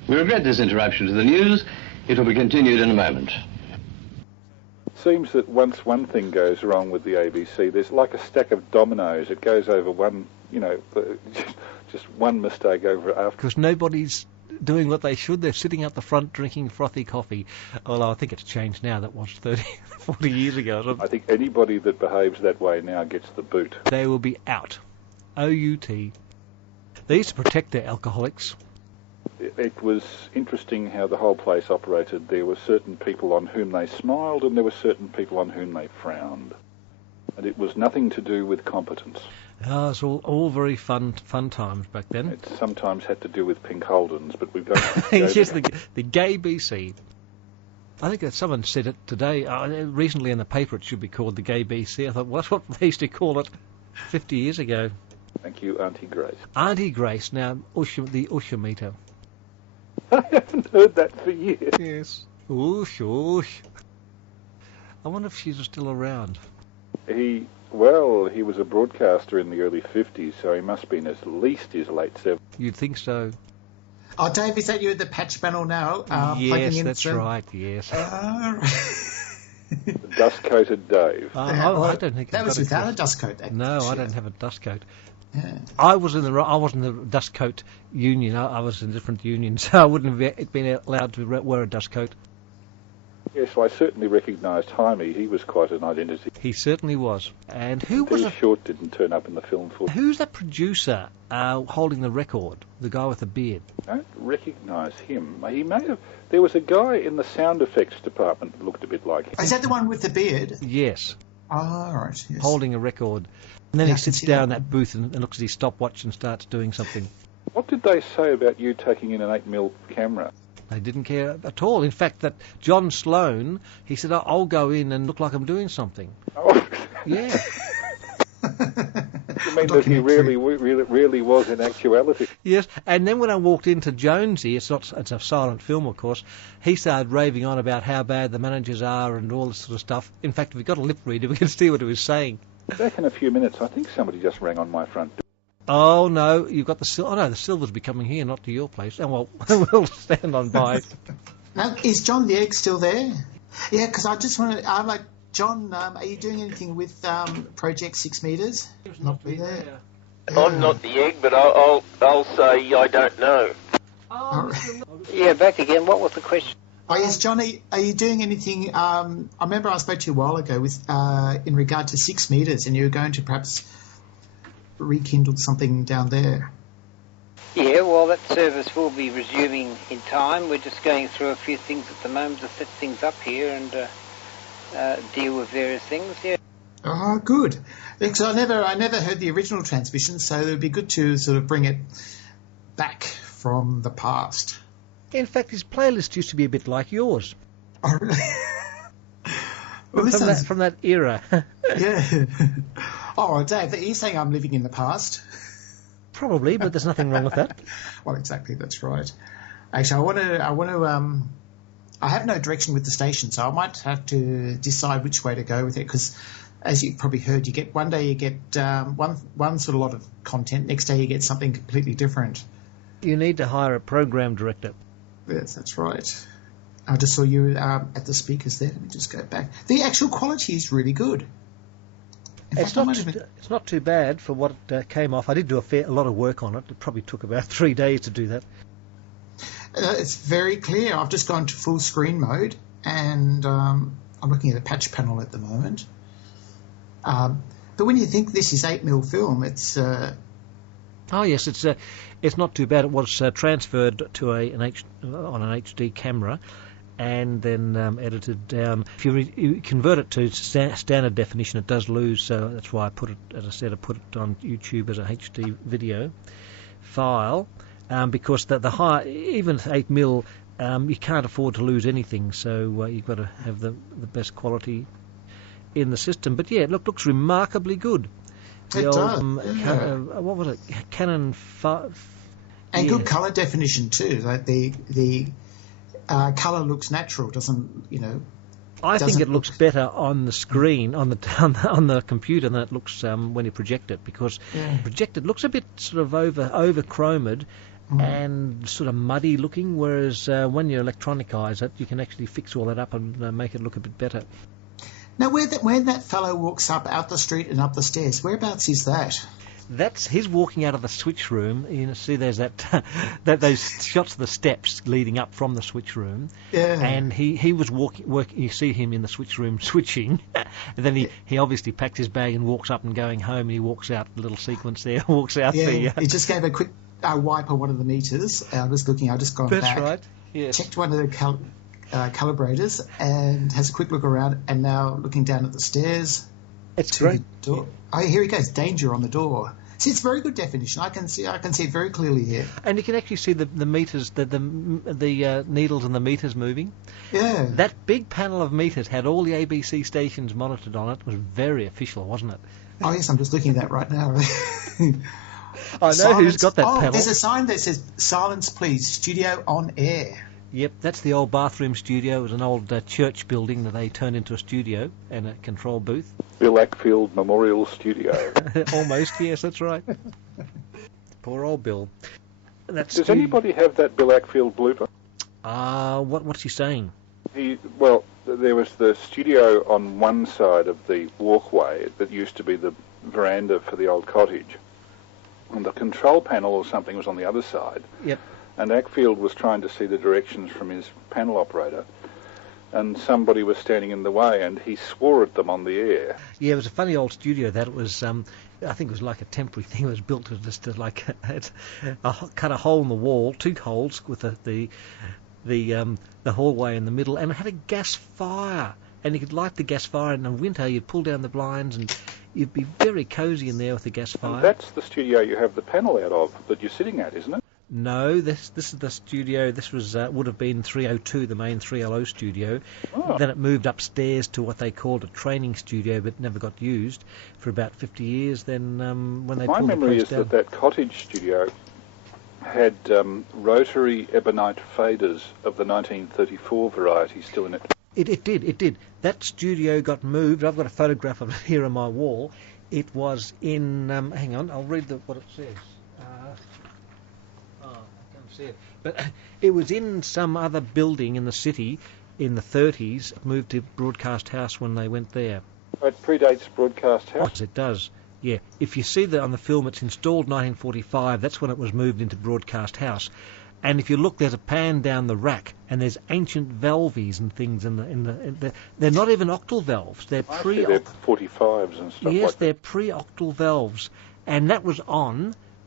We regret this interruption to the news. It will be continued in a moment. Seems that once one thing goes wrong with the ABC, there's like a stack of dominoes. It goes over one, just one mistake over after. Because nobody's doing what they should. They're sitting out the front drinking frothy coffee. Although I think it's changed now. That was 30, 40 years ago. I think anybody that behaves that way now gets the boot. They will be out. O-U-T. They used to protect their alcoholics. It was interesting how the whole place operated. There were certain people on whom they smiled and there were certain people on whom they frowned. And it was nothing to do with competence. Oh, it's all very fun times back then. It sometimes had to do with pink Holdens, but we've got yes, the gay BC. I think that someone said it today. Recently in the paper it should be called the gay BC. I thought, well, that's what they used to call it 50 years ago. Thank you, Auntie Grace. Auntie Grace, now the Usher meter. I haven't heard that for years. Yes. Ush. I wonder if she's still around. He was a broadcaster in the early 50s, so he must have been at least his late 70s. You'd think so. Oh, Dave, is that you at the patch panel now? Yes, that's right, yes. Dust-coated Dave. I don't think that was without a dust coat. No, I don't have a dust coat. Yeah. I was in the dust coat union. I was in a different union, so I wouldn't have been allowed to wear a dust coat. Yes, well, I certainly recognised Jaime. He was quite an identity. He certainly was. And who was Peter Short didn't turn up in the film for. Who's that producer holding the record? The guy with the beard. I don't recognise him. He may have. There was a guy in the sound effects department that looked a bit like him. Is that the one with the beard? Yes. Oh, right. Yes. Holding a record. And then he sits down in that booth and looks at his stopwatch and starts doing something. What did they say about you taking in an 8mm camera? They didn't care at all. In fact, that John Sloan, he said, I'll go in and look like I'm doing something. Oh. Yeah. You mean that he really was in actuality? Yes, and then when I walked into Jonesy, it's a silent film, of course, he started raving on about how bad the managers are and all this sort of stuff. In fact, if we got a lip reader, we could see what he was saying. Back in a few minutes, I think somebody just rang on my front door. Oh, no, you've got the silver. Oh, no, the silver's be coming here, not to your place. And well, we'll stand on by. Now, is John the Egg still there? Yeah, because I just want to... I'm like, John, are you doing anything with Project 6 Metres? Not be there. I'm not the egg, but I'll say I don't know. Oh, Yeah, back again. What was the question? Oh, yes, John, are you doing anything... I remember I spoke to you a while ago with in regard to 6 Metres, and you were going to perhaps rekindle something down there. Yeah, well, that service will be resuming in time. We're just going through a few things at the moment to set things up here and deal with various things, yeah. Oh, good. Because I never heard the original transmission, so it would be good to sort of bring it back from the past. in fact, his playlist used to be a bit like yours. Oh, really? Well, from that era. Yeah. Oh, Dave, are you saying I'm living in the past? Probably, but there's nothing wrong with that. Well, exactly, that's right. Actually, I have no direction with the station, so I might have to decide which way to go with it, because as you've probably heard, one day you get one sort of lot of content, next day you get something completely different. You need to hire a program director. Yes, that's right. I just saw you at the speakers there. Let me just go back. The actual quality is really good. It's not too bad for what came off. I did do a lot of work on it. It probably took about 3 days to do that. It's very clear. I've just gone to full screen mode, and I'm looking at a patch panel at the moment. But when you think this is 8mm film, it's... Oh yes, it's not too bad. It was transferred to on an HD camera, and then edited down. If you convert it to standard definition, it does lose, so that's why I put it, as I said, I put it on YouTube as a HD video file, because the high, even 8mm, you can't afford to lose anything, so you've got to have the best quality in the system. But yeah, it looks remarkably good. It does. What was it? Canon 5. And good colour definition too. Like the colour looks natural, doesn't, you know. I think it looks better on the screen, on the computer, than it looks when you project it, because projected looks a bit sort of over chromed and sort of muddy looking, whereas when you electronicize it, you can actually fix all that up and make it look a bit better. Now, when that fellow walks up out the street and up the stairs, whereabouts is that? He's walking out of the switch room. You see, there's those shots of the steps leading up from the switch room. Yeah. And he was working. You see him in the switch room switching, and then he obviously packed his bag and walks up and going home. And he walks out, the little sequence there. Walks out. Yeah. He just gave a quick wipe on one of the meters. I was looking. I just gone back. That's right. Yes. Checked one of the calibrators and has a quick look around, and now looking down at the stairs. It's great. Door. Oh, here he goes. Danger on the door. See, it's very good definition. I can see it very clearly here. And you can actually see the meters, the needles and the meters moving. Yeah. That big panel of meters had all the ABC stations monitored on it. It was very official, wasn't it? Oh yes, I'm just looking at that right now. I know who's got that panel. There's a sign that says "Silence, please. Studio on air." Yep, that's the old bathroom studio. It was an old church building that they turned into a studio and a control booth. Bill Ackfield Memorial Studio. Almost, yes, that's right. Poor old Bill. Does anybody have that Bill Ackfield blooper? What's he saying? There was the studio on one side of the walkway that used to be the veranda for the old cottage, and the control panel or something was on the other side. Yep. And Ackfield was trying to see the directions from his panel operator, and somebody was standing in the way, and he swore at them on the air. Yeah, it was a funny old studio. That it was, I think it was like a temporary thing. It was built to just like cut a hole in the wall, 2 holes with the hallway in the middle, and it had a gas fire. And you could light the gas fire, and in the winter you'd pull down the blinds, and you'd be very cosy in there with the gas fire. And that's the studio you have the panel out of that you're sitting at, isn't it? No, this is the studio. This was would have been 302, the main 3LO studio. Oh. Then it moved upstairs to what they called a training studio, but never got used for about 50 years. Then when they pulled the place down. My memory is that cottage studio had rotary ebonite faders of the 1934 variety still in it. It did. That studio got moved. I've got a photograph of it here on my wall. It was in. Hang on, I'll read what it says. It. But it was in some other building in the city in the 30s. It moved to Broadcast House when they went there. It predates Broadcast House? Yes, it does, yeah. If you see that on the film, it's installed 1945. That's when it was moved into Broadcast House. And if you look, there's a pan down the rack, and there's ancient valves and things in the they're not even octal valves. They're they're 45s and stuff yes, like that. They're pre-octal valves. And that was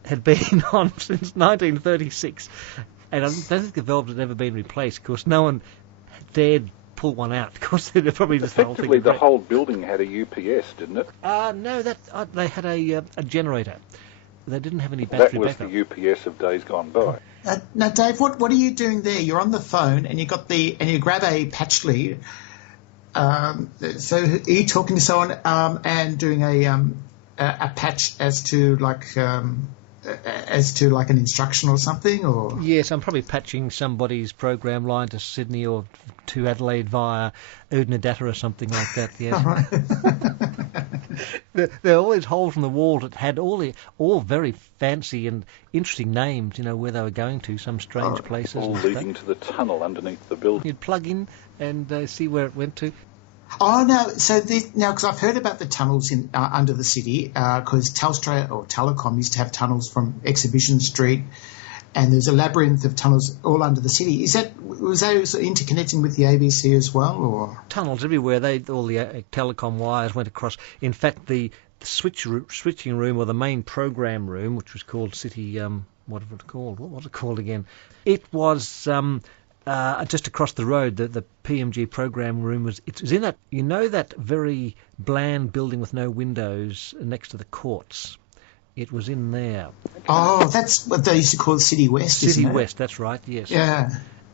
had been on since 1936, and I don't think the valves had ever been replaced. Of course, no one dared pull one out. Of course, they'd probably just effectively the whole building had a UPS, didn't it? No, they had a generator. They didn't have any battery backup. That was the UPS of days gone by. Now, Dave, what are you doing there? You're on the phone and you grab a patch lead. So are you talking to someone and doing a patch as to like an instruction or something, or? Yes, I'm probably patching somebody's program line to Sydney or to Adelaide via Udnadata or something like that. Yes. There are all these holes in the wall that had all very fancy and interesting names. You know where they were going to, some strange places. All leading to the tunnel underneath the building. You'd plug in and see where it went to. Oh no! So because I've heard about the tunnels in under the city, because Telstra or Telecom used to have tunnels from Exhibition Street, and there's a labyrinth of tunnels all under the city. Was that sort of interconnecting with the ABC as well, or tunnels everywhere? All the telecom wires went across. In fact, the switching room or the main program room, which was called City, what was it called again? It was Just across the road, the PMG program room was in that, that very bland building with no windows next to the courts. It was in there. Oh, that's what they used to call City West, City isn't it? West, that's right, yes. Yeah.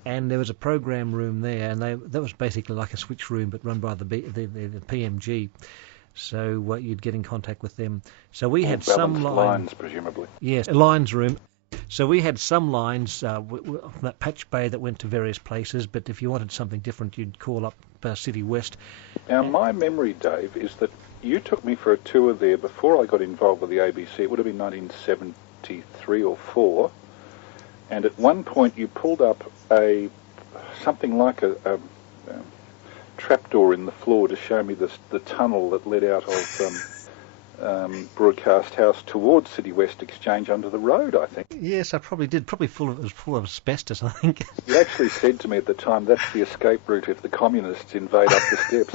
And there was a program room there, and that was basically like a switch room, but run by the PMG. So you'd get in contact with them. So we had some lines, presumably. Yes, a lines room. So we had some lines from that patch bay that went to various places, but if you wanted something different, you'd call up City West. Now, my memory, Dave, is that you took me for a tour there before I got involved with the ABC. It would have been 1973 or 4. And at one point you pulled up something like a trapdoor in the floor to show me the tunnel that led out of Broadcast House towards City West Exchange under the road, I think. Yes, I probably did. Probably it was full of asbestos, I think. You actually said to me at the time, that's the escape route if the communists invade up the steps.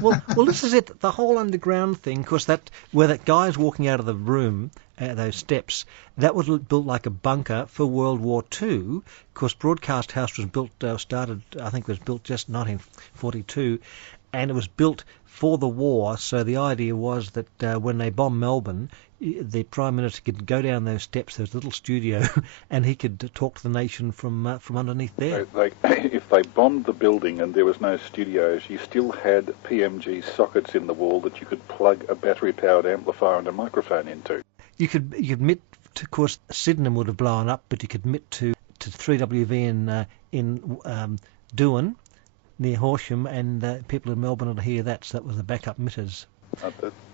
Well, this is it. The whole underground thing, because where that guy's walking out of the room, those steps, that was built like a bunker for World War II. Because Broadcast House was built, I think it was built just 1942, and it was built for the war. So the idea was that when they bombed Melbourne, the Prime Minister could go down those steps, there's a little studio, and he could talk to the nation from underneath there. If they bombed the building and there was no studios, you still had PMG sockets in the wall that you could plug a battery-powered amplifier and a microphone into. You could admit, of course, Sydenham would have blown up, but you could admit to 3WV in Doon, near Horsham, and people in Melbourne would hear that, so that was the backup emitters.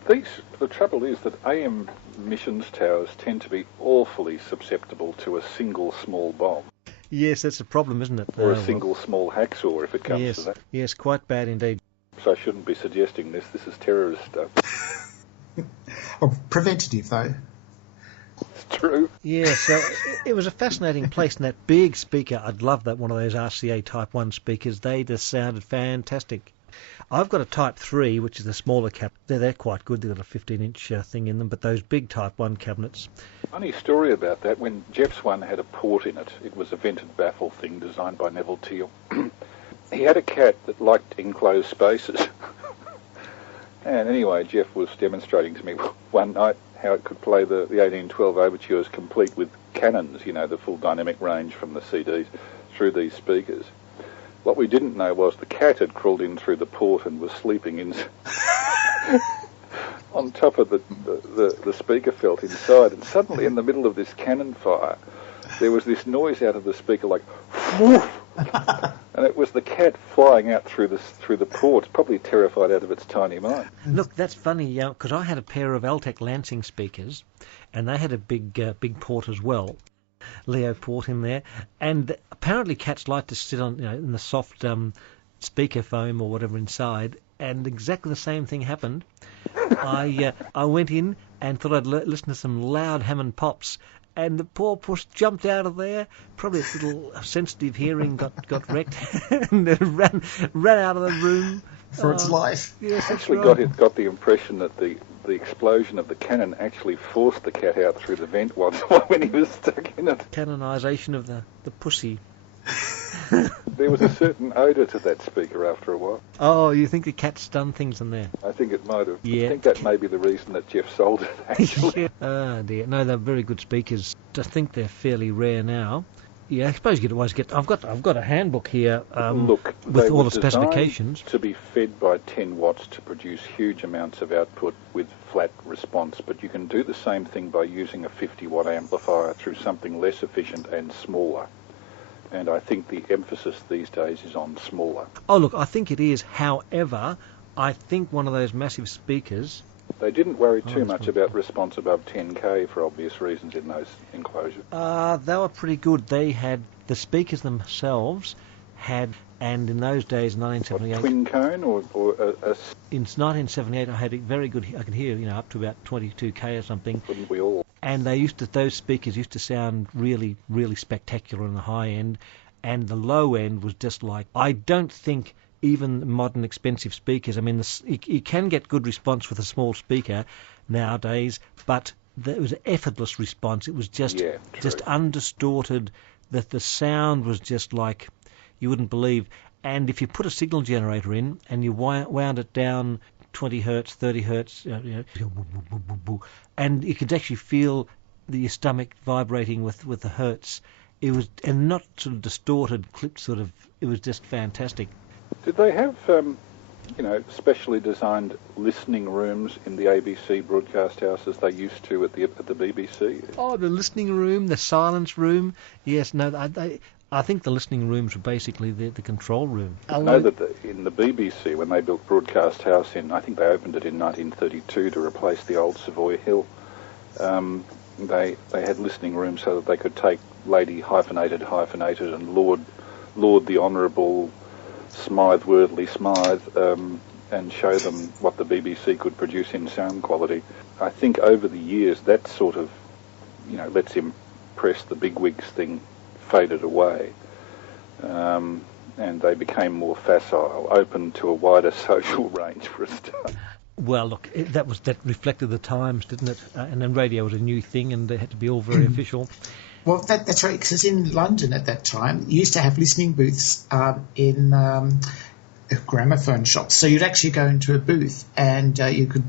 The trouble is that AM missions towers tend to be awfully susceptible to a single small bomb. Yes, that's a problem, isn't it? Or a single small hacksaw, if it comes to that. Yes, quite bad indeed. So I shouldn't be suggesting this. This is terrorist stuff. Preventative, though. It's true. Yeah, so it was a fascinating place, and that big speaker, I'd love that, one of those RCA Type 1 speakers. They just sounded fantastic. I've got a Type 3, which is the smaller cabinet. They're quite good. They've got a 15-inch thing in them, but those big Type 1 cabinets... Funny story about that. When Jeff's one had a port in it, it was a vented baffle thing designed by Neville Teal. He had a cat that liked enclosed spaces. And anyway, Jeff was demonstrating to me one night how it could play the 1812 overtures complete with cannons, the full dynamic range from the CDs, through these speakers. What we didn't know was the cat had crawled in through the port and was sleeping on top of the speaker felt inside. And suddenly, in the middle of this cannon fire, there was this noise out of the speaker like, whoosh! And it was the cat flying out through the port, probably terrified out of its tiny mind. Look, that's funny, because I had a pair of Altec Lansing speakers, and they had a big port as well, Leo port in there, and apparently cats like to sit on, in the soft speaker foam or whatever inside, and exactly the same thing happened. I went in and thought I'd listen to some loud Hammond pops, and the poor puss jumped out of there. Probably its little sensitive hearing got wrecked, and it ran out of the room for its life. Yes, I actually got the impression that the explosion of the cannon actually forced the cat out through the vent once when he was stuck in it. Canonisation of the pussy. There was a certain odour to that speaker after a while. Oh, you think the cat's done things in there? I think it might have. Yeah. I think that may be the reason that Jeff sold it, actually. Oh, dear. No, they're very good speakers. I think they're fairly rare now. Yeah, I suppose you could always get... I've got a handbook here with all the specifications. To be fed by 10 watts to produce huge amounts of output with flat response, but you can do the same thing by using a 50-watt amplifier through something less efficient and smaller. And I think the emphasis these days is on smaller. Oh, look, I think it is. However, I think one of those massive speakers... They didn't worry too much about response above 10K for obvious reasons in those enclosures. They were pretty good. They had... The speakers themselves had... And in those days, 1978... A twin cone or a... In 1978, I had a very good... I could hear, up to about 22K or something. Wouldn't we all? And those speakers used to sound really, really spectacular in the high end, and the low end was just like, I don't think even modern expensive speakers, I mean, you can get good response with a small speaker nowadays, but there was an effortless response. It was just undistorted, that the sound was just like, you wouldn't believe. And if you put a signal generator in and you wound it down 20 hertz, 30 hertz, and you could actually feel your stomach vibrating with the hertz. It was, and not sort of distorted, clipped sort of. It was just fantastic. Did they have, specially designed listening rooms in the ABC broadcast house as they used to at the BBC? Oh, the listening room, the silence room. Yes, no, I think the listening rooms were basically the control room. I know that in the BBC, when they built Broadcast House I think they opened it in 1932 to replace the old Savoy Hill, they had listening rooms so that they could take Lady hyphenated, and Lord the Honourable Smythe Worthily Smythe, and show them what the BBC could produce in sound quality. I think over the years that sort of, let's impress the bigwigs thing faded away, and they became more facile, open to a wider social range for a start. Well, look, that reflected the times, didn't it? And then radio was a new thing, and they had to be all very official. Well, that's right, because in London at that time, you used to have listening booths in gramophone shops. So you'd actually go into a booth and you could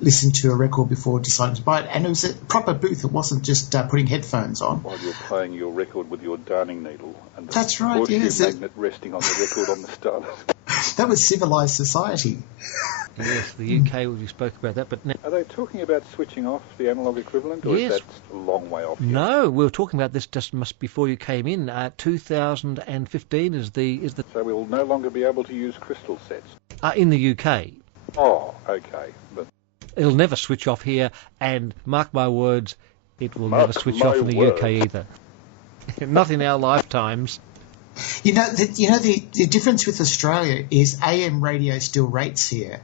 listen to a record before deciding to buy it. And it was a proper booth. It wasn't just putting headphones on. While you're playing your record with your darning needle and the that's right, yes, magnet resting on the record on the stylus. That was civilised society. Yes, the UK, we spoke about that, but now... Are they talking about switching off the analogue equivalent, or yes. is that a long way off yet? No, we were talking about this just before you came in. 2015 is the... So we'll no longer be able to use crystal sets? In the UK. Oh, okay. But it'll never switch off here, and mark my words, it will never switch off in the UK either. Not in our lifetimes. The difference with Australia is AM radio still rates here,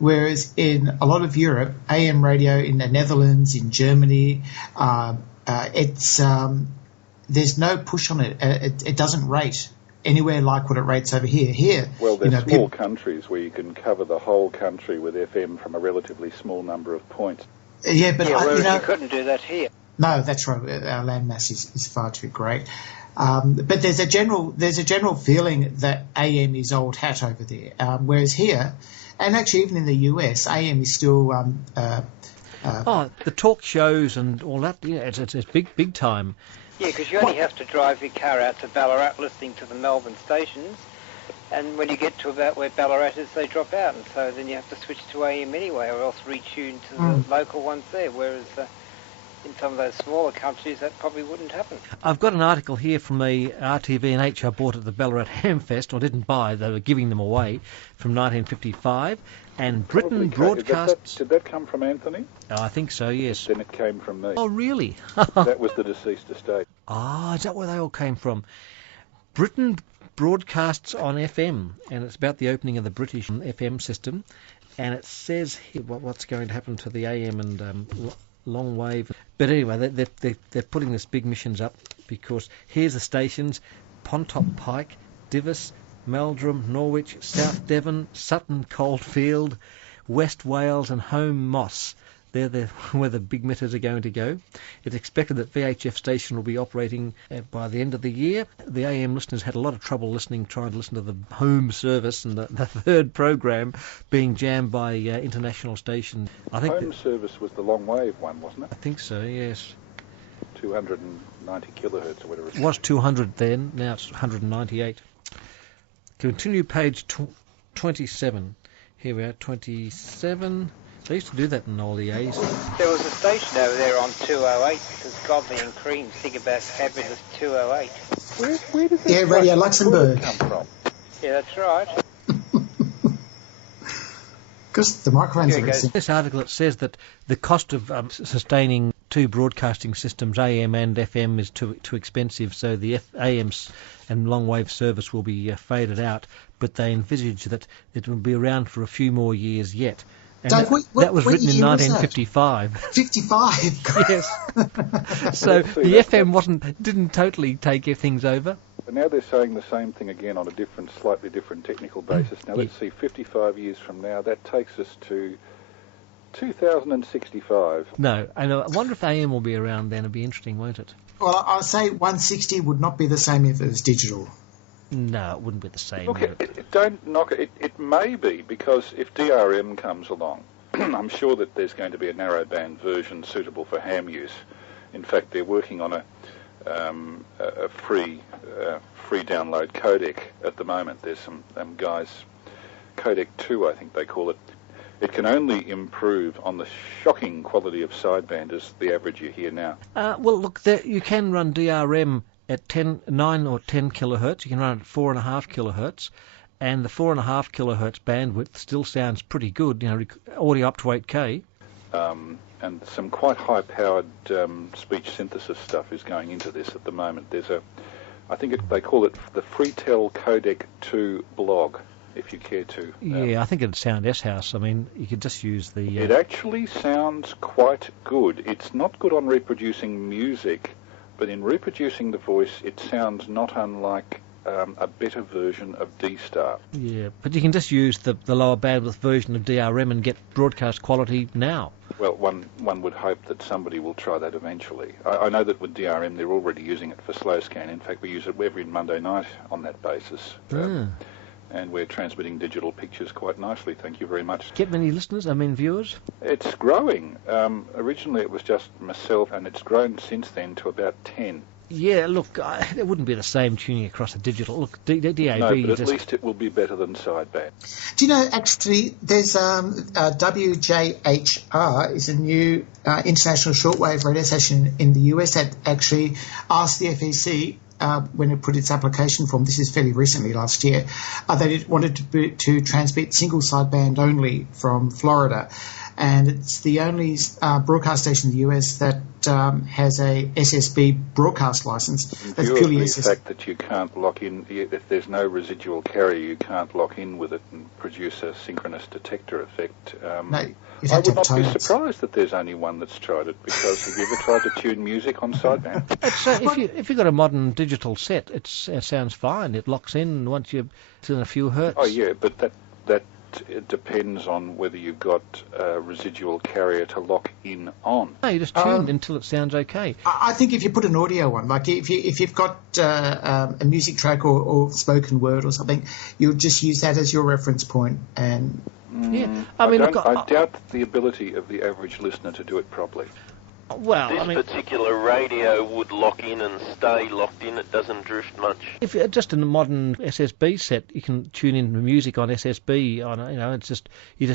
whereas in a lot of Europe, AM radio in the Netherlands, in Germany, there's no push on it. It doesn't rate anywhere like what it rates over here. Here, well, there's small countries where you can cover the whole country with FM from a relatively small number of points. Yeah, but you couldn't do that here. No, that's right. Our landmass is far too great. But there's a general feeling that AM is old hat over there, whereas here, and actually even in the US, AM is still. The talk shows and all that. Yeah, it's big time. Yeah, because you only have to drive your car out to Ballarat listening to the Melbourne stations, and when you get to about where Ballarat is, they drop out, and so then you have to switch to AM anyway, or else retune to the local ones there, whereas in some of those smaller countries that probably wouldn't happen. I've got an article here from the RTV&H I bought at the Ballarat Hamfest, or didn't buy, they were giving them away, from 1955, and Britain broadcasts... Did that come from Anthony? Oh, I think so, yes. Then it came from me. Oh, really? That was the deceased estate. Ah, is that where they all came from? Britain broadcasts on FM, and it's about the opening of the British FM system, and it says here what's going to happen to the AM and long wave. But anyway, they're putting this big missions up, because here's the stations: Pontop Pike, Divis, Meldrum, Norwich, South Devon, Sutton Coldfield, West Wales and Home Moss. They're where the big mitters are going to go. It's expected that VHF station will be operating by the end of the year. The AM listeners had a lot of trouble trying to listen to the home service, and the third program being jammed by international stations. I think home service was the long wave one, wasn't it? I think so, yes. 290 kilohertz or whatever. It was 200 then, now it's 198. Continue page 27. Here we are, 27. They used to do that in all the A's. There was a station over there on 208, because Godley and Cream think about fabulous 208. Where does that Radio Luxembourg come from? Yeah, that's right. Because the microphones are in this article, it says that the cost of sustaining two broadcasting systems, AM and FM, is too expensive, so the AMs and long wave service will be faded out, but they envisage that it will be around for a few more years yet. And Dave, that was written in 1955. 55? Yes. So the FM didn't totally take things over. But now they're saying the same thing again on a slightly different technical basis. Now let's see, 55 years from now, that takes us to 2065. No, I wonder if AM will be around then. It'll be interesting, won't it? Well, I'll say 160 would not be the same if it was digital. No, it wouldn't be the same. Look, don't knock it. It may be, because if DRM comes along, I'm sure that there's going to be a narrowband version suitable for ham use. In fact, they're working on a free download codec at the moment. There's some guys, codec 2, I think they call it. It can only improve on the shocking quality of sideband as the average you hear now. Well, look, you can run DRM at 9 or 10 kilohertz. You can run it at 4.5 kilohertz, and the 4.5 kilohertz bandwidth still sounds pretty good. Audio up to 8K. And some quite high-powered speech synthesis stuff is going into this at the moment. There's I think they call it the Freetel Codec 2 blog, if you care to. Yeah, I think it'd sound S-House. I mean, you could just use the... It actually sounds quite good. It's not good on reproducing music, but in reproducing the voice, it sounds not unlike a better version of D-Star. Yeah, but you can just use the lower bandwidth version of DRM and get broadcast quality now. Well, one would hope that somebody will try that eventually. I know that with DRM they're already using it for slow scan. In fact, we use it every Monday night on that basis. And we're transmitting digital pictures quite nicely, thank you very much. Get many listeners, viewers? It's growing. Originally it was just myself, and it's grown since then to about 10. Yeah, look, it wouldn't be the same tuning across a digital. Look, DAB... No, but at least it will be better than sideband. Do you know, actually, there's WJHR is a new international shortwave radio station in the US that actually asked the FEC when it put its application form, this is fairly recently, last year, that it wanted to transmit single sideband only from Florida. And it's the only broadcast station in the US that has a SSB broadcast license. That's purely SSB. The fact that you can't lock in, if there's no residual carrier, you can't lock in with it and produce a synchronous detector effect. No, I would not be surprised that there's only one that's tried it, because have you ever tried to tune music on sideband? If you've got a modern digital set, it sounds fine. It locks in once you're in a few hertz. Oh, yeah, but that it depends on whether you've got a residual carrier to lock in on. No, you just tune until it sounds okay. I think if you put an audio on, like if you've got a music track or spoken word or something, you'll just use that as your reference point. And yeah, I doubt the ability of the average listener to do it properly. Well, this particular radio would lock in and stay locked in. It doesn't drift much. If you're just in a modern SSB set, you can tune in the music on SSB. It's just you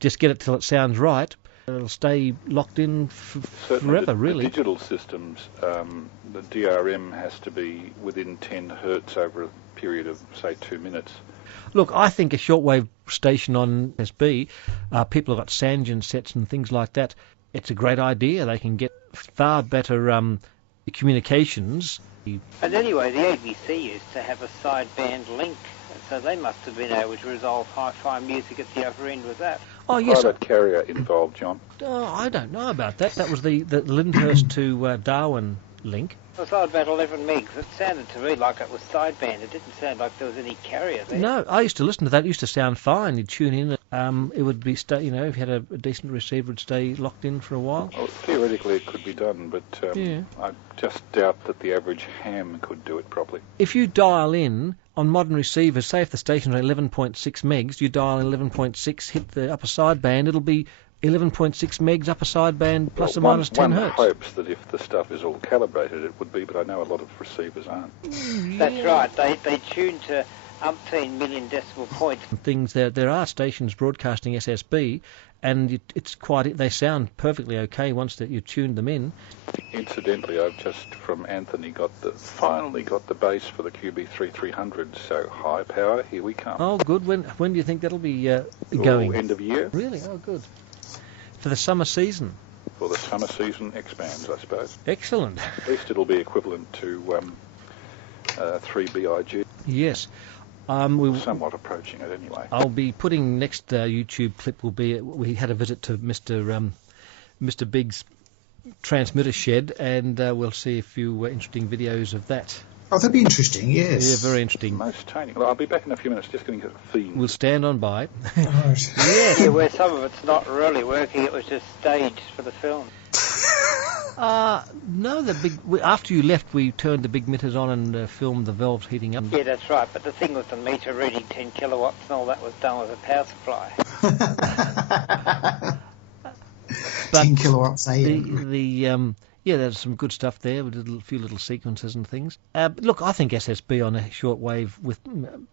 just get it till it sounds right. It'll stay locked in forever, really. The digital systems, the DRM has to be within 10 hertz over a period of, say, 2 minutes. Look, I think a shortwave station on SSB, people have got Sangen sets and things like that. It's a great idea. They can get far better communications. And anyway, the ABC used to have a sideband link, so they must have been able to resolve hi-fi music at the other end with that. Oh, yes. Private carrier involved, John? Oh, I don't know about that. That was the Lyndhurst to Darwin link. It was about 11 megs. It sounded to me like it was sideband. It didn't sound like there was any carrier there. No, I used to listen to that. It used to sound fine. You'd tune in. It would be, if you had a decent receiver, it'd stay locked in for a while. Well, theoretically it could be done, but I just doubt that the average ham could do it properly. If you dial in on modern receivers, say if the station's 11.6 megs, you dial 11.6, hit the upper sideband, it'll be 11.6 megs upper sideband plus or minus 10 hertz. One hopes that if the stuff is all calibrated it would be, but I know a lot of receivers aren't. That's right. They tune to umpteen million decimal points. Things there are stations broadcasting SSB, and they sound perfectly okay once that you tuned them in. Incidentally, I've just from Anthony finally got the base for the QB3300, so high power, here we come. Oh, good. When do you think that'll be going? End of year. Really? Oh, good. For the summer season? For the summer season expands, I suppose. Excellent. At least it'll be equivalent to 3BIG. Yes. Somewhat approaching it anyway. I'll be putting next YouTube clip will be we had a visit to Mr. Big's transmitter shed, and we'll see a few interesting videos of that. Oh, that'd be interesting, yes. Yeah, very interesting. Most tiny. Well, I'll be back in a few minutes, just going to get a theme. We'll stand on by. Right. Yeah, where some of it's not really working, it was just staged for the film. No, after you left, we turned the big emitters on and filmed the valves heating up. Yeah, that's right, but the thing with the meter reading 10 kilowatts and all that was done with a power supply. 10 kilowatts AM. Yeah, there's some good stuff there. We did a few little sequences and things. Look, I think SSB on a shortwave with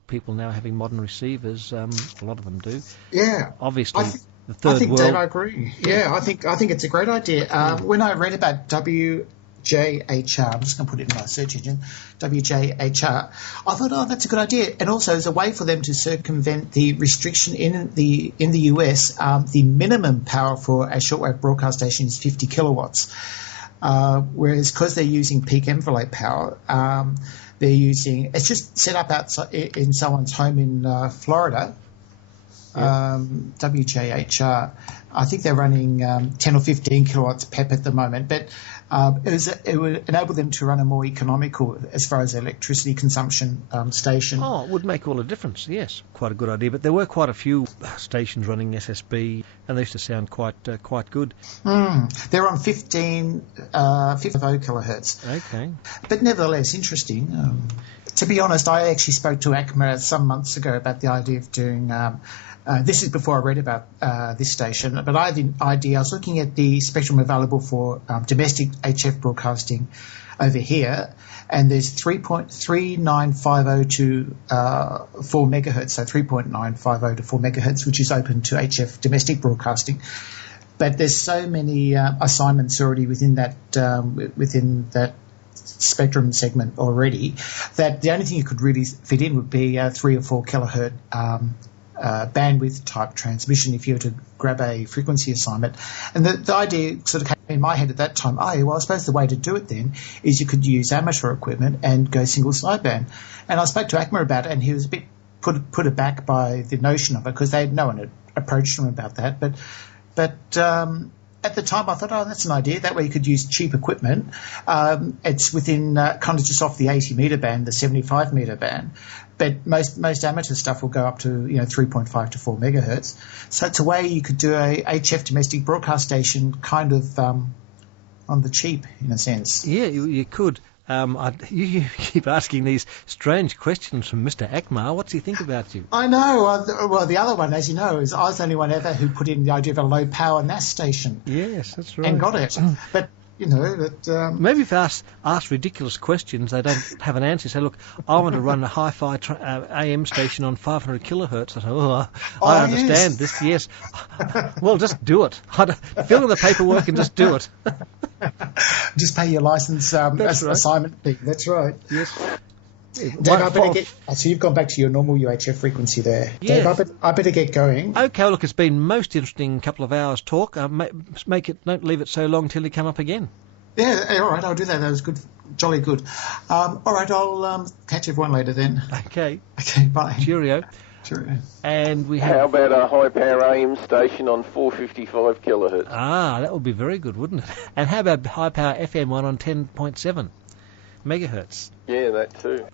people now having modern receivers, a lot of them do. Yeah. Obviously, the third world. Dave, I agree. Yeah, I think it's a great idea. When I read about WJHR, I'm just going to put it in my search engine, WJHR, I thought, that's a good idea. And also, as a way for them to circumvent the restriction in the US, the minimum power for a shortwave broadcast station is 50 kilowatts. Whereas because they're using peak envelope power, they're using, it's just set up outside in someone's home in Florida, WJHR. I think they're running 10 or 15 kilowatts PEP at the moment, but it would enable them to run a more economical, as far as electricity consumption, station. Oh, it would make all the difference, yes. Quite a good idea. But there were quite a few stations running SSB, and they used to sound quite good. They're on 50 kilohertz. Okay. But nevertheless, interesting. To be honest, I actually spoke to ACMA some months ago about the idea of doing... this is before I read about this station, but I had the idea. I was looking at the spectrum available for domestic HF broadcasting over here, and there's 3.3950 to 4 megahertz, so 3.950 to 4 megahertz, which is open to HF domestic broadcasting. But there's so many assignments already within that spectrum segment already that the only thing you could really fit in would be 3 or 4 kilohertz bandwidth type transmission if you were to grab a frequency assignment. And the idea sort of came in my head at that time, I suppose the way to do it then is you could use amateur equipment and go single sideband. And I spoke to ACMA about it, and he was a bit put aback by the notion of it because no one had approached him about that. But at the time I thought, that's an idea. That way you could use cheap equipment. It's within kind of just off the 80 metre band, the 75 metre band. But most amateur stuff will go up to 3.5 to 4 megahertz. So it's a way you could do a HF domestic broadcast station kind of on the cheap in a sense. Yeah, you could. You keep asking these strange questions from Mr. Akmar. What's he think about you? I know. Well, the other one, as you know, is I was the only one ever who put in the idea of a low power NAS station. Yes, that's right. And got it. But maybe if I ask ridiculous questions, they don't have an answer. Say, look, I want to run a hi-fi AM station on 500 kilohertz. I say, I understand this. Yes. Well, just do it. Fill in the paperwork and just do it. Just pay your license assignment fee. That's right. Yes. Dave, so you've gone back to your normal UHF frequency there. Yes. Dave, I better get going. Okay, look, it's been most interesting couple of hours talk. Don't leave it so long till you come up again. Yeah, all right, I'll do that. That was good, jolly good. All right, I'll catch everyone later then. Okay. Okay, bye. Cheerio. Cheerio. And we have... How about a high power AM station on 455 kilohertz? That would be very good, wouldn't it? And how about high power FM one on 10.7 megahertz? Yeah, that too.